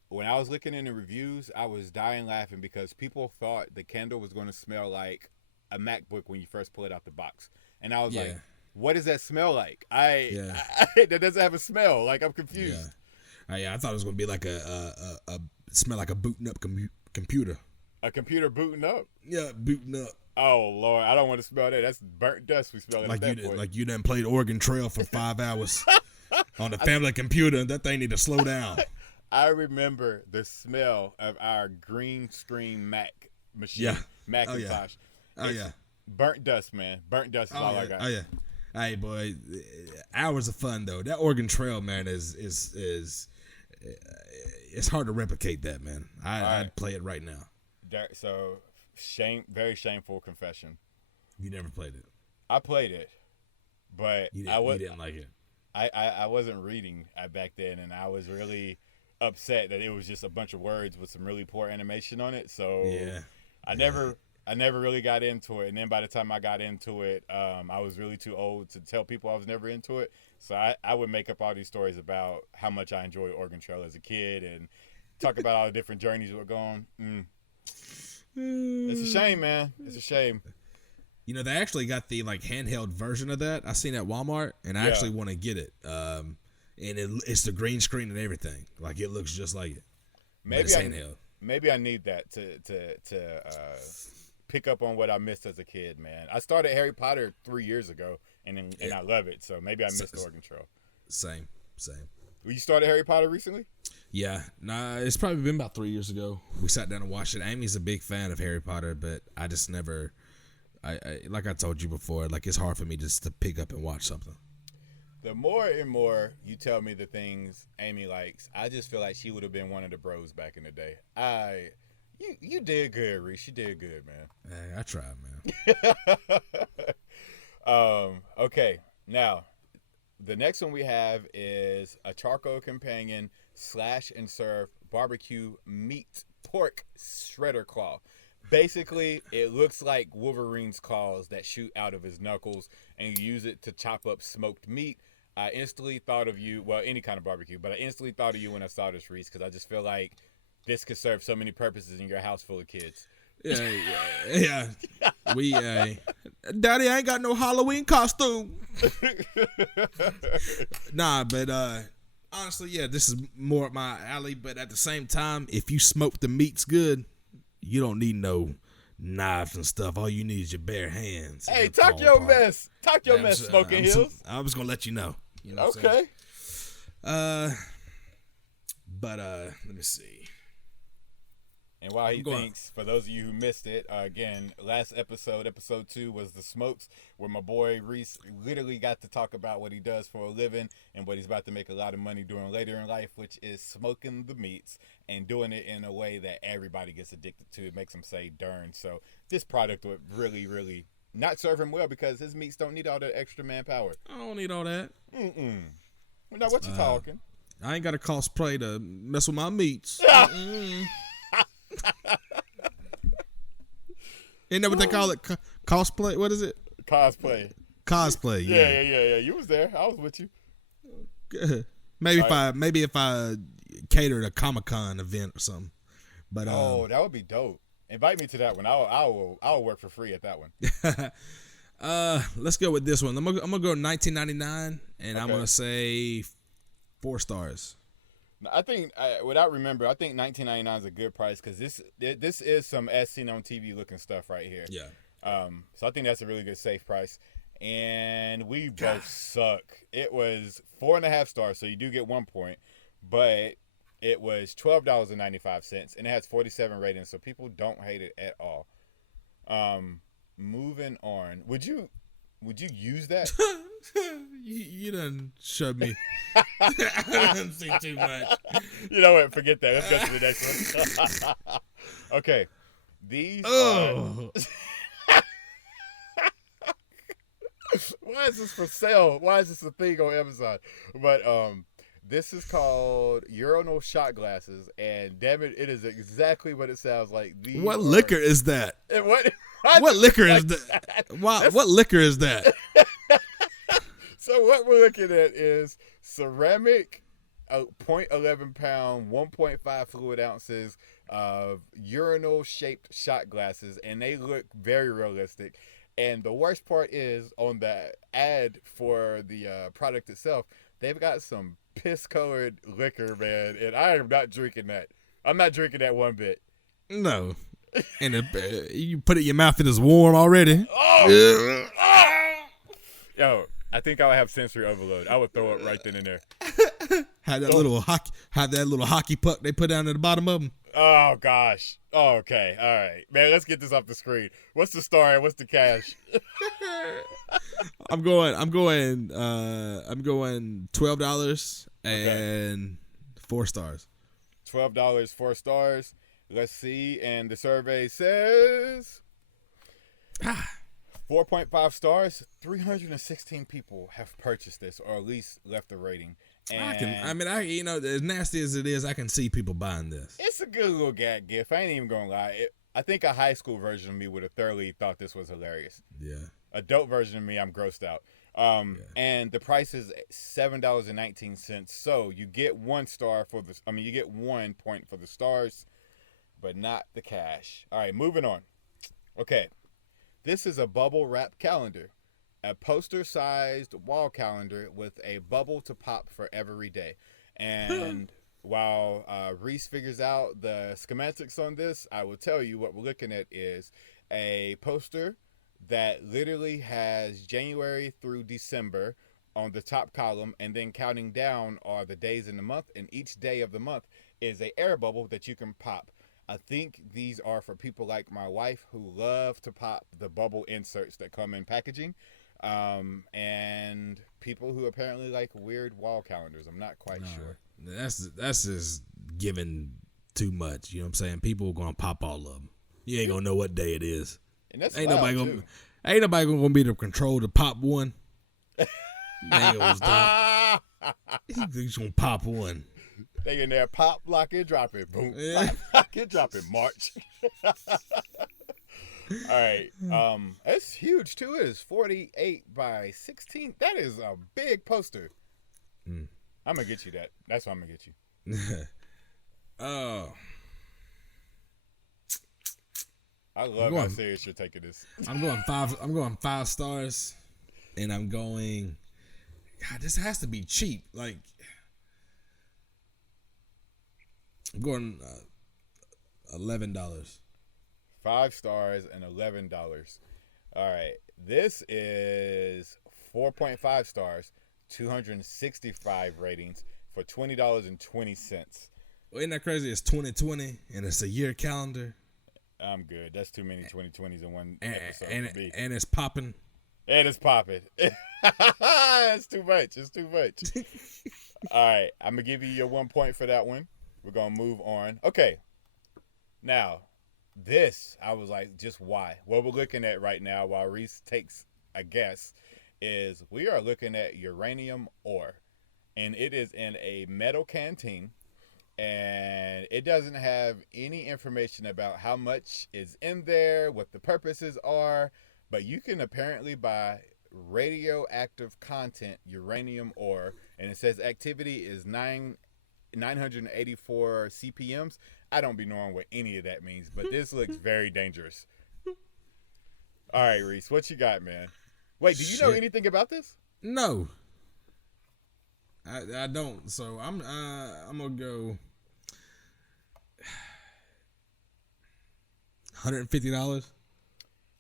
When I was looking in the reviews, I was dying laughing because people thought the candle was going to smell like a MacBook when you first pull it out the box, and I was like, "What does that smell like?" That doesn't have a smell. Like, I'm confused. Yeah, I thought it was going to be like a smell like a booting up computer. A computer booting up? Yeah, booting up. Oh Lord, I don't want to smell that. That's burnt dust we smell at that point. Like you done played Oregon Trail for 5 hours on the family computer. That thing need to slow down. I remember the smell of our green screen Mac machine, Macintosh. Oh yeah. Burnt dust, man. Burnt dust is all I got. Oh yeah. Hey boy, hours of fun though. That Oregon Trail, man, is it's hard to replicate that, man. I'd play it right now. So, very shameful confession. You never played it. I played it, but you didn't like it. I wasn't reading back then, and I was really upset that it was just a bunch of words with some really poor animation on it. So I never really got into it. And then by the time I got into it, I was really too old to tell people I was never into it. So I would make up all these stories about how much I enjoyed Oregon Trail as a kid and talk about all the different journeys we're going. It's a shame, man. It's a shame. They actually got the handheld version of that. I seen at Walmart, and I actually want to get it. And it's the green screen and everything. Like, it looks just like it. Maybe I need that to pick up on what I missed as a kid, man. I started Harry Potter 3 years ago, and I love it. So maybe I missed Oregon Trail. Same. You started Harry Potter recently? Yeah. Nah, it's probably been about 3 years ago. We sat down and watched it. Amy's a big fan of Harry Potter, but I just never, like I told you before, it's hard for me just to pick up and watch something. The more and more you tell me the things Amy likes, I just feel like she would have been one of the bros back in the day. You did good, Reese. You did good, man. Hey, I tried, man. Okay. Now, the next one we have is a charcoal companion slash and serve barbecue meat pork shredder claw. Basically, it looks like Wolverine's claws that shoot out of his knuckles, and you use it to chop up smoked meat. I instantly thought of you, well, any kind of barbecue, but I instantly thought of you when I saw this, Reese, because I just feel like this could serve so many purposes in your house full of kids. Yeah. Daddy, I ain't got no Halloween costume. Nah, but honestly, yeah, this is more up my alley. But at the same time, if you smoke the meats good, you don't need no knives and stuff. All you need is your bare hands. Hey, talk your mess. Talk your mess, Smoking Hills. I was gonna let you know. You know okay. But let me see. And while he thinks, for those of you who missed it, again, last episode 2, was the smokes, where my boy Reese literally got to talk about what he does for a living and what he's about to make a lot of money doing later in life, which is smoking the meats and doing it in a way that everybody gets addicted to. It makes them say darn. So this product would really, really not serve him well because his meats don't need all that extra manpower. I don't need all that. Now, what you talking? I ain't got a cosplay to mess with my meats. Ain't that what they call it? Cosplay? What is it? Cosplay. Yeah. You was there. I was with you. Maybe if I catered a Comic-Con event or something. But that would be dope. Invite me to that one. I'll work for free at that one. Let's go with this one. I'm gonna go $19.99, and I'm gonna say 4 stars. I think, without remembering, I think $19.99 is a good price because this is some as seen on TV looking stuff right here. Yeah. So I think that's a really good safe price. And we both suck. It was 4.5 stars, so you do get 1 point, but it was $12.95, and it has 47 ratings, so people don't hate it at all. Moving on, would you use that? you done showed me. I didn't see too much. You know what? Forget that. Let's go to the next one. Okay. These are... Why is this for sale? Why is this a thing on Amazon? But this is called urinal shot glasses, and damn it, it is exactly what it sounds like. What liquor is that? What liquor is that? What liquor is that? So what we're looking at is ceramic, 0.11 pound, 1.5 fluid ounces of urinal-shaped shot glasses, and they look very realistic. And the worst part is, on the ad for the product itself, they've got some piss-colored liquor, man, and I am not drinking that. I'm not drinking that one bit. No. And you put it in your mouth, it is warm already. Yo, I think I would have sensory overload. I would throw it right then and there. Have that little hockey puck they put down at the bottom of them. Oh gosh. Oh, okay. All right, man. Let's get this off the screen. What's the story? What's the cash? I'm going $12 and 4 stars. $12, 4 stars. Let's see. And the survey says 4.5 stars. 316 people have purchased this, or at least left a rating. And as nasty as it is, I can see people buying this. It's a good little gag gift. I ain't even gonna lie. I think a high school version of me would have thoroughly thought this was hilarious. Yeah. Adult version of me, I'm grossed out. And the price is $7.19. So you get 1 star for the. I mean, you get 1 point for the stars, but not the cash. All right, moving on. Okay, this is a bubble wrap calendar. A poster-sized wall calendar with a bubble to pop for every day. And while Reese figures out the schematics on this, I will tell you what we're looking at is a poster that literally has January through December on the top column, and then counting down are the days in the month, and each day of the month is an air bubble that you can pop. I think these are for people like my wife who love to pop the bubble inserts that come in packaging. And people who apparently like weird wall calendars. I'm not quite sure. That's just given too much. You know what I'm saying? People are gonna pop all of them. You ain't gonna know what day it is. And that's Ain't loud, nobody too. gonna be able to control to pop one. Nails down. He's gonna pop one. They in there, pop, lock it, drop it, boom, Yeah. pop, lock it, drop it, march. All right, it's huge too. It is 48 by 16. That is a big poster. I'm gonna get you that. That's what I'm gonna get you. Oh, I love how serious you're taking this. I'm going 5 stars, and I'm going. God, this has to be cheap. Like, I'm going $11. 5 stars and $11. All right, this is 4.5 stars, 265 ratings for $20.20. Well, isn't that crazy? It's 2020, and it's a year calendar. I'm good. That's too many 2020s in one And, episode. and, for me. and it's popping. And it's popping. It's too much. It's too much. All right. I'm going to give you your 1 point for that one. We're going to move on. Okay. Now, this, I was like, just why? What we're looking at right now while Reese takes a guess is we are looking at uranium ore. And it is in a metal canteen. And it doesn't have any information about how much is in there, what the purposes are. But you can apparently buy radioactive content uranium ore, and it says activity is 984 CPMs. I don't be knowing what any of that means, but this looks very dangerous. All right, Reese, what you got, man? Wait, do you know anything about this? No, I don't. So I'm gonna go $150.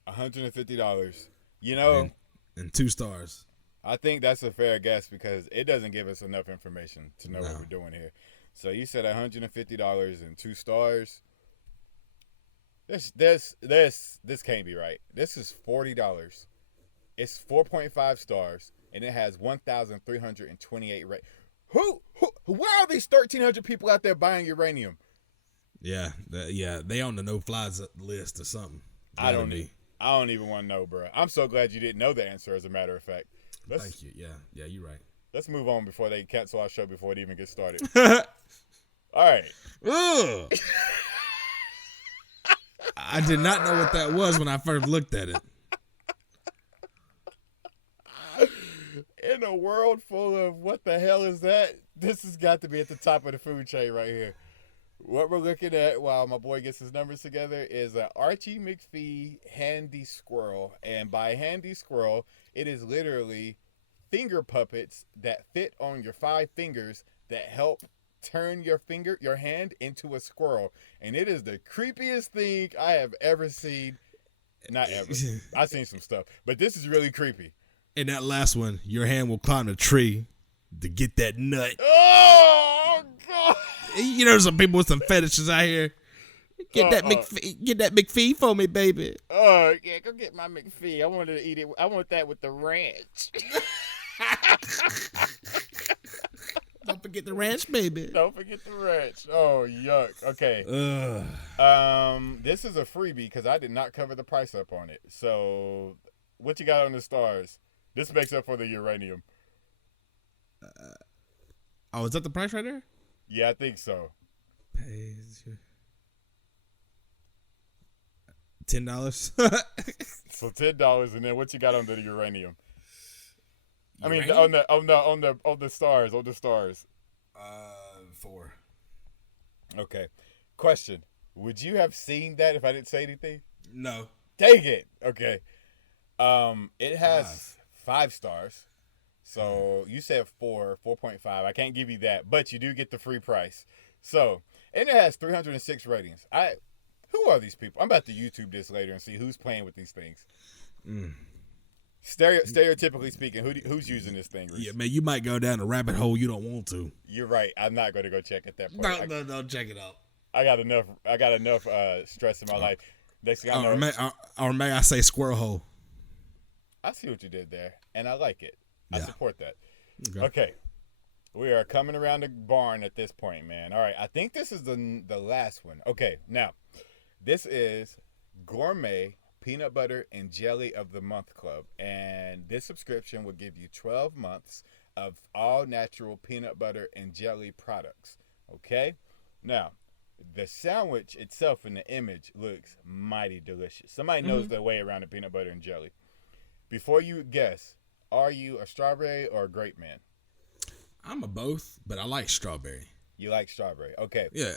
$150. You know, and 2 stars. I think that's a fair guess because it doesn't give us enough information to know what we're doing here. So you said $150 and 2 stars. This can't be right. This is $40. It's 4.5 stars and it has 1,328 where are these 1,300 people out there buying uranium? Yeah, they on the no-flies list or something. I don't even want to know, bro. I'm so glad you didn't know the answer, as a matter of fact. Thank you. Yeah, you're right. Let's move on before they cancel our show before it even gets started. All right. Ugh. I did not know what that was when I first looked at it. In a world full of what the hell is that, this has got to be at the top of the food chain right here. What we're looking at while my boy gets his numbers together is an Archie McPhee Handy Squirrel. And by Handy Squirrel, it is literally finger puppets that fit on your 5 fingers that help turn your hand into a squirrel. And it is the creepiest thing I have ever seen. Not ever. I've seen some stuff. But this is really creepy. And that last one, your hand will climb a tree to get that nut. Oh, God. You know, some people with some fetishes out here. Get that McPhee for me, baby. Oh, yeah, go get my McPhee. I wanted to eat it. I want that with the ranch. Don't forget the ranch, baby. Don't forget the ranch. Oh, yuck. Okay. This is a freebie because I did not cover the price up on it. So, what you got on the stars? This makes up for the uranium. Oh, is that the price right there? Yeah, I think so. $10. So $10, and then what you got on the uranium? I mean, Uranium? on the stars, 4. Okay. Question: would you have seen that if I didn't say anything? No. Dang it. Okay. It has 5 stars. So you said 4.5. I can't give you that, but you do get the free price. So, and it has 306 ratings. Who are these people? I'm about to YouTube this later and see who's playing with these things. Stereotypically speaking, who's using this thing, Reese? Yeah, man, you might go down a rabbit hole you don't want to. You're right. I'm not going to go check at that point. No, check it out. I got enough stress in my life. Next thing I know, or may I say squirrel hole? I see what you did there, and I like it. Yeah. I support that. Okay. Okay. We are coming around the barn at this point, man. All right, I think this is the last one. Okay, now this is Gourmet Peanut Butter and Jelly of the Month Club, and this subscription will give you 12 months of all natural peanut butter and jelly products. Okay, now the sandwich itself in the image looks mighty delicious. Somebody knows their way around the peanut butter and jelly. Before you guess, are you a strawberry or a grape man? I'm a both, but I like strawberry. You like strawberry. Okay. Yeah.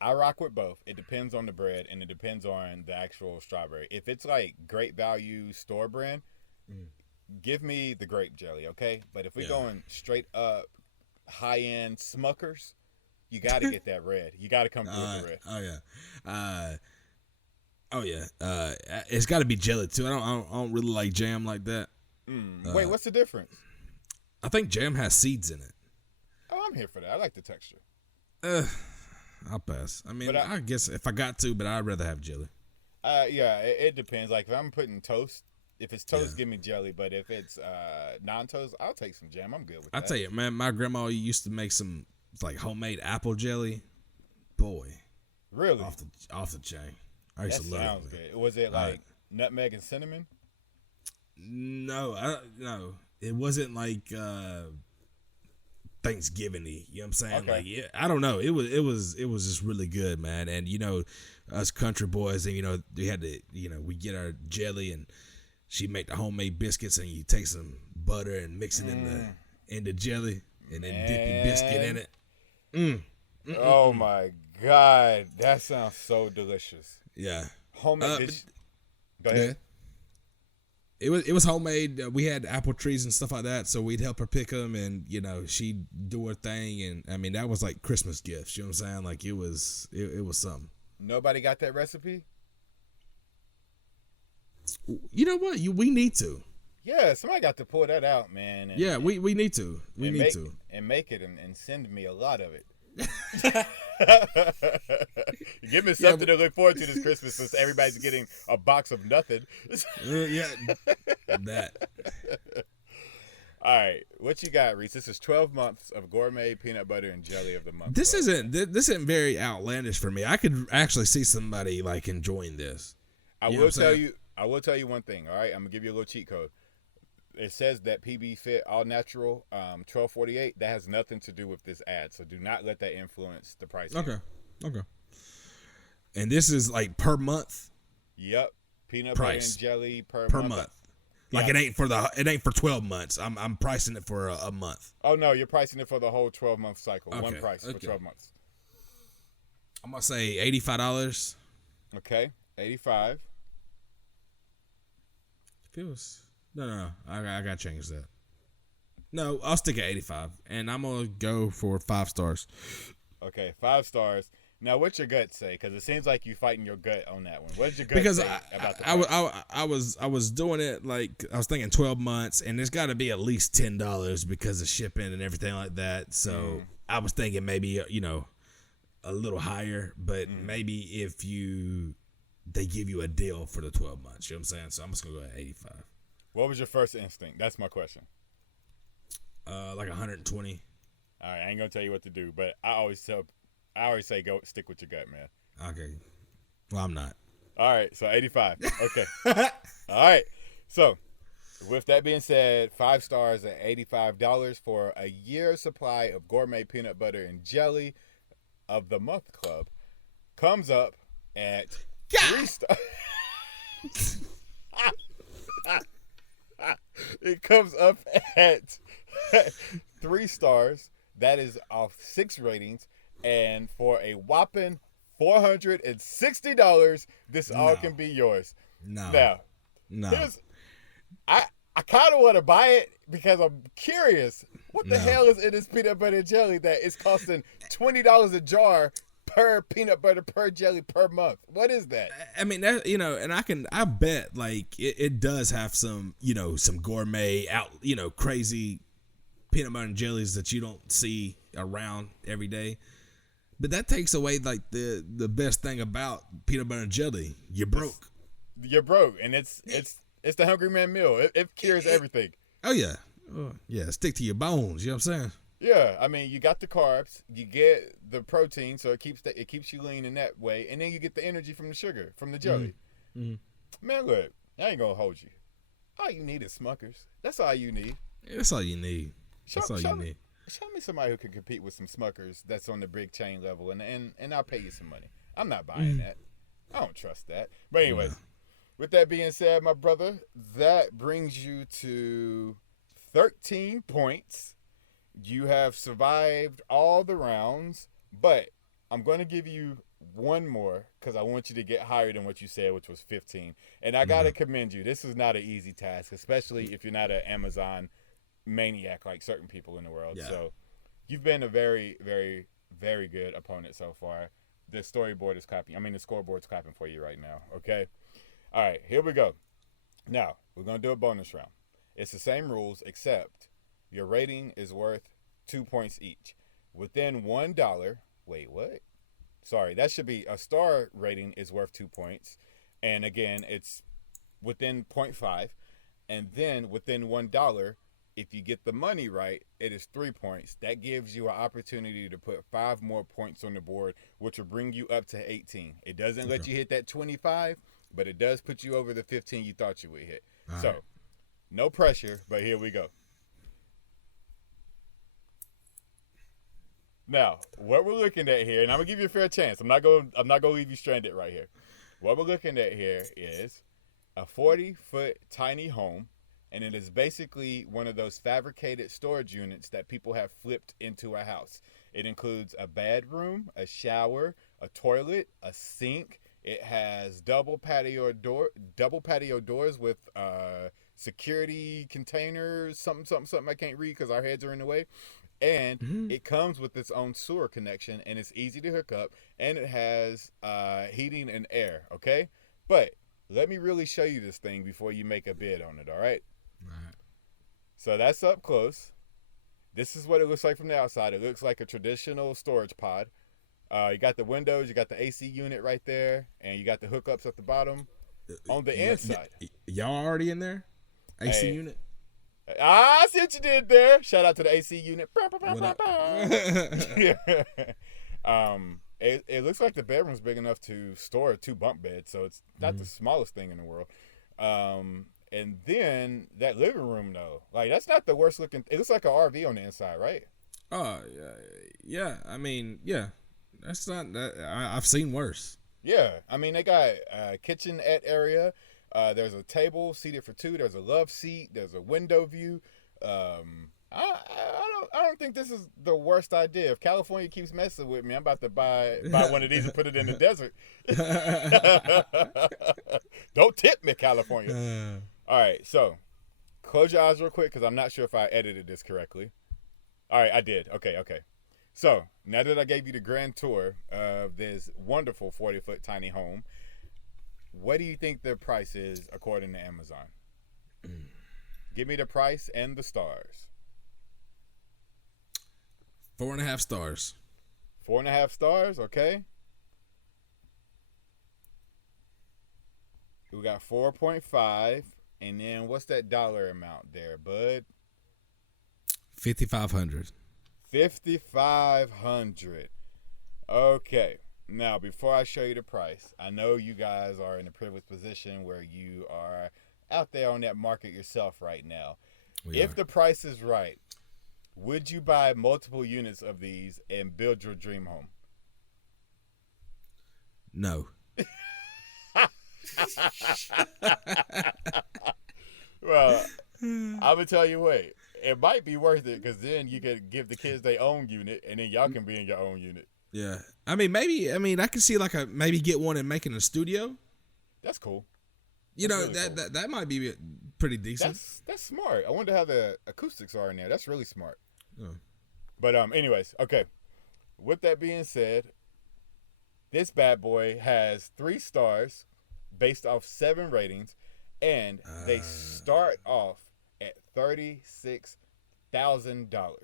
I rock with both. It depends on the bread and it depends on the actual strawberry. If it's like great value store brand, give me the grape jelly, okay? But if we're going straight up high end Smuckers, you got to get that red. You got to come through with the red. Oh yeah. It's got to be jelly too. I don't really like jam like that. Wait, what's the difference? I think jam has seeds in it. Oh, I'm here for that. I like the texture. I'll pass. I mean, But I guess if I got to, but I'd rather have jelly. Yeah, it depends. Like if I'm putting toast, if it's toast, give me jelly. But if it's non-toast, I'll take some jam. I'm good with that. I tell you, man, my grandma used to make some like homemade apple jelly. Boy, Really? off the chain. I used That to love sounds it. good. Was it like nutmeg and cinnamon? No, no, it wasn't like Thanksgiving-y. You know what I'm saying? Okay. Like, yeah, I don't know. It was just really good, man. And you know, us country boys, and you know, we had to, you know, we get our jelly, and she make the homemade biscuits, and you take some butter and mix it in the jelly, and then dip your biscuit in it. Oh my God, that sounds so delicious. Yeah. Homemade. Go ahead. It was homemade. We had apple trees and stuff like that, so we'd help her pick them, and you know, she'd do her thing, and I mean, that was like Christmas gifts. You know what I'm saying? Like it was something. Nobody got that recipe? You know what? We need to. Yeah, somebody got to pull that out, man. And, Yeah, we need to. We need to. And make it and send me a lot of it. Give me something to look forward to this Christmas since everybody's getting a box of nothing. Yeah, that. All right, what you got, Reese? This is 12 months of gourmet peanut butter and jelly of the month. This isn't very outlandish for me. I could actually see somebody like enjoying this. I will tell you one thing. All right, I'm gonna give you a little cheat code. It says that PB Fit All Natural 1248. That has nothing to do with this ad, so do not let that influence the price. Okay. And this is like per month. Yep, peanut Price. butter and jelly per month. Like it ain't for 12 months. I'm pricing it for a month. Oh no, you're pricing it for the whole 12-month cycle. Okay, One price for okay. 12 months. I'm gonna say $85. Okay, 85. Feels no. I gotta change that. No, I'll stick at 85, and I'm gonna go for 5 stars. Okay, 5 stars. Now, what's your gut say? Because it seems like you fighting your gut on that one. What did your gut say about the price? I was doing it like I was thinking 12 months, and there's got to be at least $10 because of shipping and everything like that. So I was thinking maybe a little higher, but maybe if they give you a deal for the 12 months. You know what I'm saying? So I'm just gonna go at 85. What was your first instinct? That's my question. Like 120. All right, I ain't gonna tell you what to do, but I always say go stick with your gut, man. Okay. Well, I'm not. All right, so 85. Okay. All right. So, with that being said, 5 stars at $85 for a year's supply of gourmet peanut butter and jelly of the month club comes up at 3 stars. It comes up at 3 stars. That is off 6 ratings. And for a whopping $460, this all can be yours. No. I kind of want to buy it because I'm curious. What the hell is in this peanut butter and jelly that is costing $20 a jar per peanut butter, per jelly, per month? What is that? I mean, that, and I bet like it does have some, some gourmet out, crazy peanut butter and jellies that you don't see around every day. But that takes away like the best thing about peanut butter and jelly. You're broke. You're broke, and it's the hungry man meal. It cures everything. Oh yeah. Yeah, stick to your bones. You know what I'm saying? Yeah, I mean, you got the carbs, you get the protein, so it keeps you lean in that way, and then you get the energy from the sugar, from the jelly. Man, look, I ain't gonna hold you. All you need is Smuckers. That's all you need. Yeah, that's all you need. That's all you need. Show me somebody who can compete with some Smuckers that's on the big chain level, and I'll pay you some money. I'm not buying that. I don't trust that. But anyways, with that being said, my brother, that brings you to 13 points. You have survived all the rounds, but I'm going to give you one more because I want you to get higher than what you said, which was 15. And I got to commend you. This is not an easy task, especially if you're not an Amazon maniac like certain people in the world. Yeah. So you've been a very, very, very good opponent so far. The scoreboard's clapping for you right now, okay? All right, here we go. Now, we're going to do a bonus round. It's the same rules, except your rating is worth 2 points each. Within $1, wait, what? Sorry, that should be a star rating is worth 2 points. And again, it's within 0.5. And then within $1, if you get the money right, it is 3 points. That gives you an opportunity to put 5 more points on the board, which will bring you up to 18. It doesn't let you hit that 25, but it does put you over the 15 you thought you would hit. All right. No pressure, but here we go. Now, what we're looking at here, and I'm gonna give you a fair chance. I'm not gonna leave you stranded right here. What we're looking at here is a 40-foot tiny home, and it is basically one of those fabricated storage units that people have flipped into a house. It includes a bedroom, a shower, a toilet, a sink. It has double patio doors with security containers, something I can't read because our heads are in the way. And it comes with its own sewer connection, and it's easy to hook up, and it has heating and air, okay? But let me really show you this thing before you make a bid on it, all right? All right. So that's up close. This is what it looks like from the outside. It looks like a traditional storage pod. You got the windows, you got the AC unit right there, and you got the hookups at the bottom. On the inside. Y'all already in there? AC unit? I see what you did there. Shout out to the AC unit. It looks like the bedroom's big enough to store 2 bunk beds, so it's not the smallest thing in the world. And then that living room, though, like that's not the worst looking. It looks like an RV on the inside, right? Oh yeah. I mean, yeah, that's not that. I've seen worse. Yeah, I mean they got a kitchenette area. There's a table seated for 2. There's a love seat. There's a window view. I don't think this is the worst idea. If California keeps messing with me, I'm about to buy one of these and put it in the desert. Don't tip me, California. All right, so close your eyes real quick because I'm not sure if I edited this correctly. All right, I did. Okay. So now that I gave you the grand tour of this wonderful 40-foot tiny home, what do you think the price is according to Amazon? Give me the price and the stars. 4.5 stars. 4.5 stars, okay. We got 4.5, and then what's that dollar amount there, bud? $5,500. $5,500. Okay. Now, before I show you the price, I know you guys are in a privileged position where you are out there on that market yourself right now. If the price is right, would you buy multiple units of these and build your dream home? No. Well, I'm going to tell you what. It might be worth it because then you could give the kids their own unit and then y'all can be in your own unit. Yeah. I mean, I can see maybe get one and make it a studio. That's cool. You know, really that might be pretty decent. That's smart. I wonder how the acoustics are in there. That's really smart. Oh. But anyways, okay. With that being said, this bad boy has 3 stars based off 7 ratings, and they start off at $36,000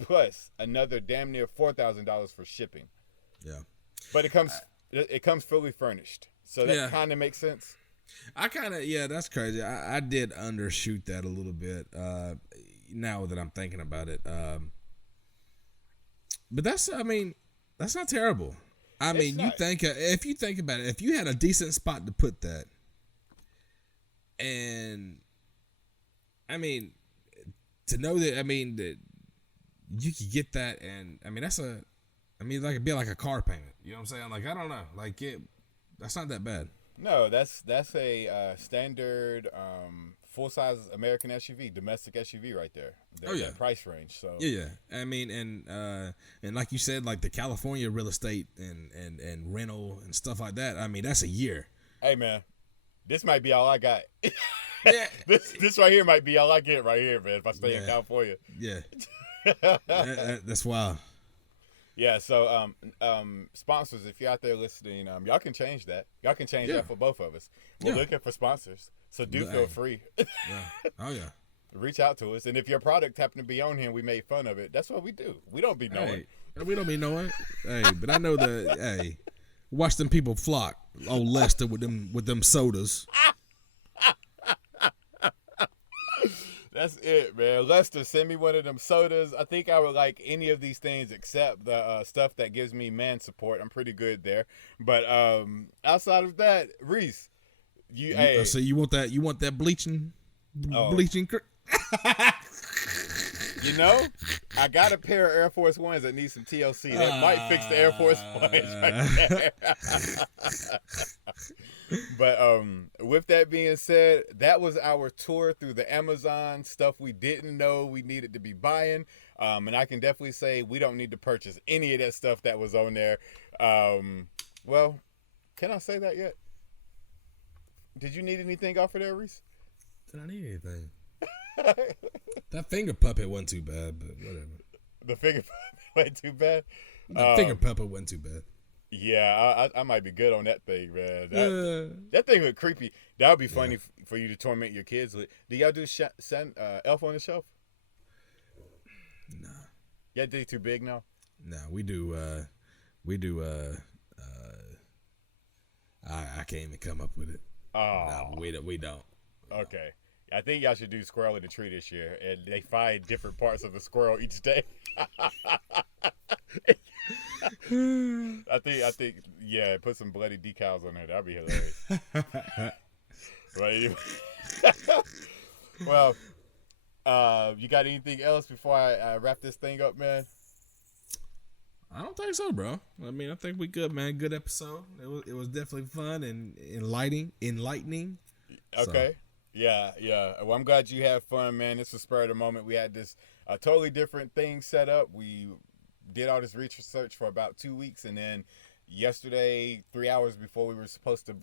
plus another damn near $4,000 for shipping. Yeah, but it comes fully furnished, so that kind of makes sense. That's crazy. I did undershoot that a little bit. now that I'm thinking about it. But that's not terrible. I mean, if you think about it, if you had a decent spot to put that, and I mean, to know that, I mean, that you could get that, and I mean, like it'd be like a car payment. You know what I'm saying? Like, I don't know, like that's not that bad. No, that's a standard full size American SUV, domestic SUV right there. That price range. So yeah. I mean, and like you said, like the California real estate and rental and stuff like that. I mean, that's a year. Hey man, this might be all I got. Yeah. This right here might be all I get right here, man. If I stay in California. Yeah. That's wild. Yeah, so sponsors, if you're out there listening, y'all can change that. Y'all can change that for both of us. We're looking for sponsors, so feel free. Yeah. Oh yeah. Reach out to us, and if your product happened to be on here and we made fun of it, that's what we do. We don't be knowing. Hey, we don't be knowing. Hey, but I know watch them people flock. Old Lester with them sodas. That's it, man. Lester, send me one of them sodas. I think I would like any of these things except the stuff that gives me man support. I'm pretty good there. But outside of that, Reese, so you want that bleaching? You know, I got a pair of Air Force Ones that need some TLC. That might fix the Air Force Ones right there. But with that being said, that was our tour through the Amazon, stuff we didn't know we needed to be buying. And I can definitely say we don't need to purchase any of that stuff that was on there. Well, can I say that yet? Did you need anything off of there, Reese? Did I need anything? That finger puppet wasn't too bad, but whatever. The finger puppet wasn't too bad? The finger puppet wasn't too bad. Yeah, I might be good on that thing, man. That thing looked creepy. That would be funny for you to torment your kids with. Do y'all do Elf on the Shelf? Nah. Yeah, they too big now? Nah, we do I can't even come up with it. Oh. No, we don't. Okay. I think y'all should do Squirrel in the Tree this year, and they find different parts of the squirrel each day. I think, yeah, put some bloody decals on there. That'd be hilarious. Right? Well, you got anything else before I wrap this thing up, man? I don't think so, bro. I mean, I think we good, man. Good episode. It was definitely fun and enlightening. Okay. So. Yeah. Well, I'm glad you had fun, man. This was spur of the moment. We had this totally different thing set up. We did all this research for about 2 weeks, and then yesterday, 3 hours before we were supposed to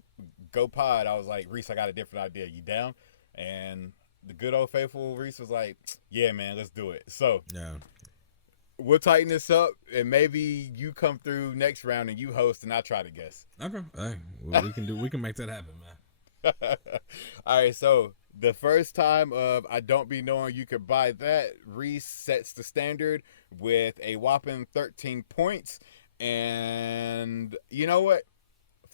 go pod, I was like, Reese, I got a different idea. You down? And the good old faithful Reese was like, yeah, man, let's do it. So we'll tighten this up, and maybe you come through next round and you host, and I try to guess. Okay. Hey, well, we can make that happen, man. All right, so the first time of I don't be knowing you could buy that, Reese sets the standard with a whopping 13 points. And you know what?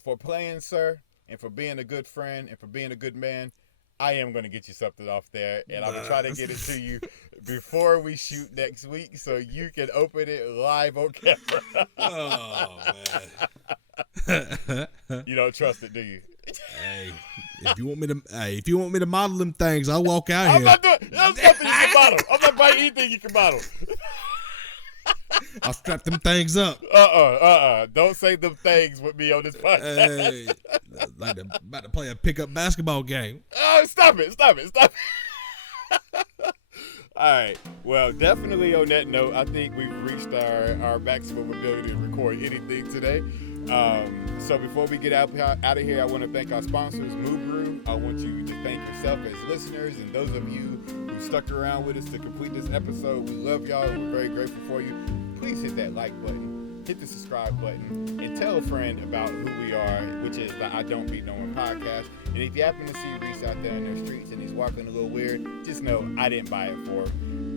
For playing, sir, and for being a good friend, and for being a good man, I am going to get you something off there, and I'm going to try to get it to you before we shoot next week so you can open it live on camera. Oh, man. You don't trust it, do you? Hey, if you want me to model them things, I'll walk out here. I'm not doing nothing you can model. I'm not buying anything you can model. I'll strap them things up. Don't say them things with me on this podcast. Hey, like about to play a pickup basketball game. Stop it. All right. Well, definitely on that note, I think we've reached our maximum ability to record anything today. So before we get out of here, I want to thank our sponsors, Moobrew. I want you to thank yourself as listeners, and those of you who stuck around with us to complete this episode. We love y'all, and we're very grateful for you. Please hit that like button, hit the subscribe button, and tell a friend about who we are, which is the I Don't Beat No One podcast. And if you happen to see Reese out there in the streets and he's walking a little weird, just know I didn't buy it for him.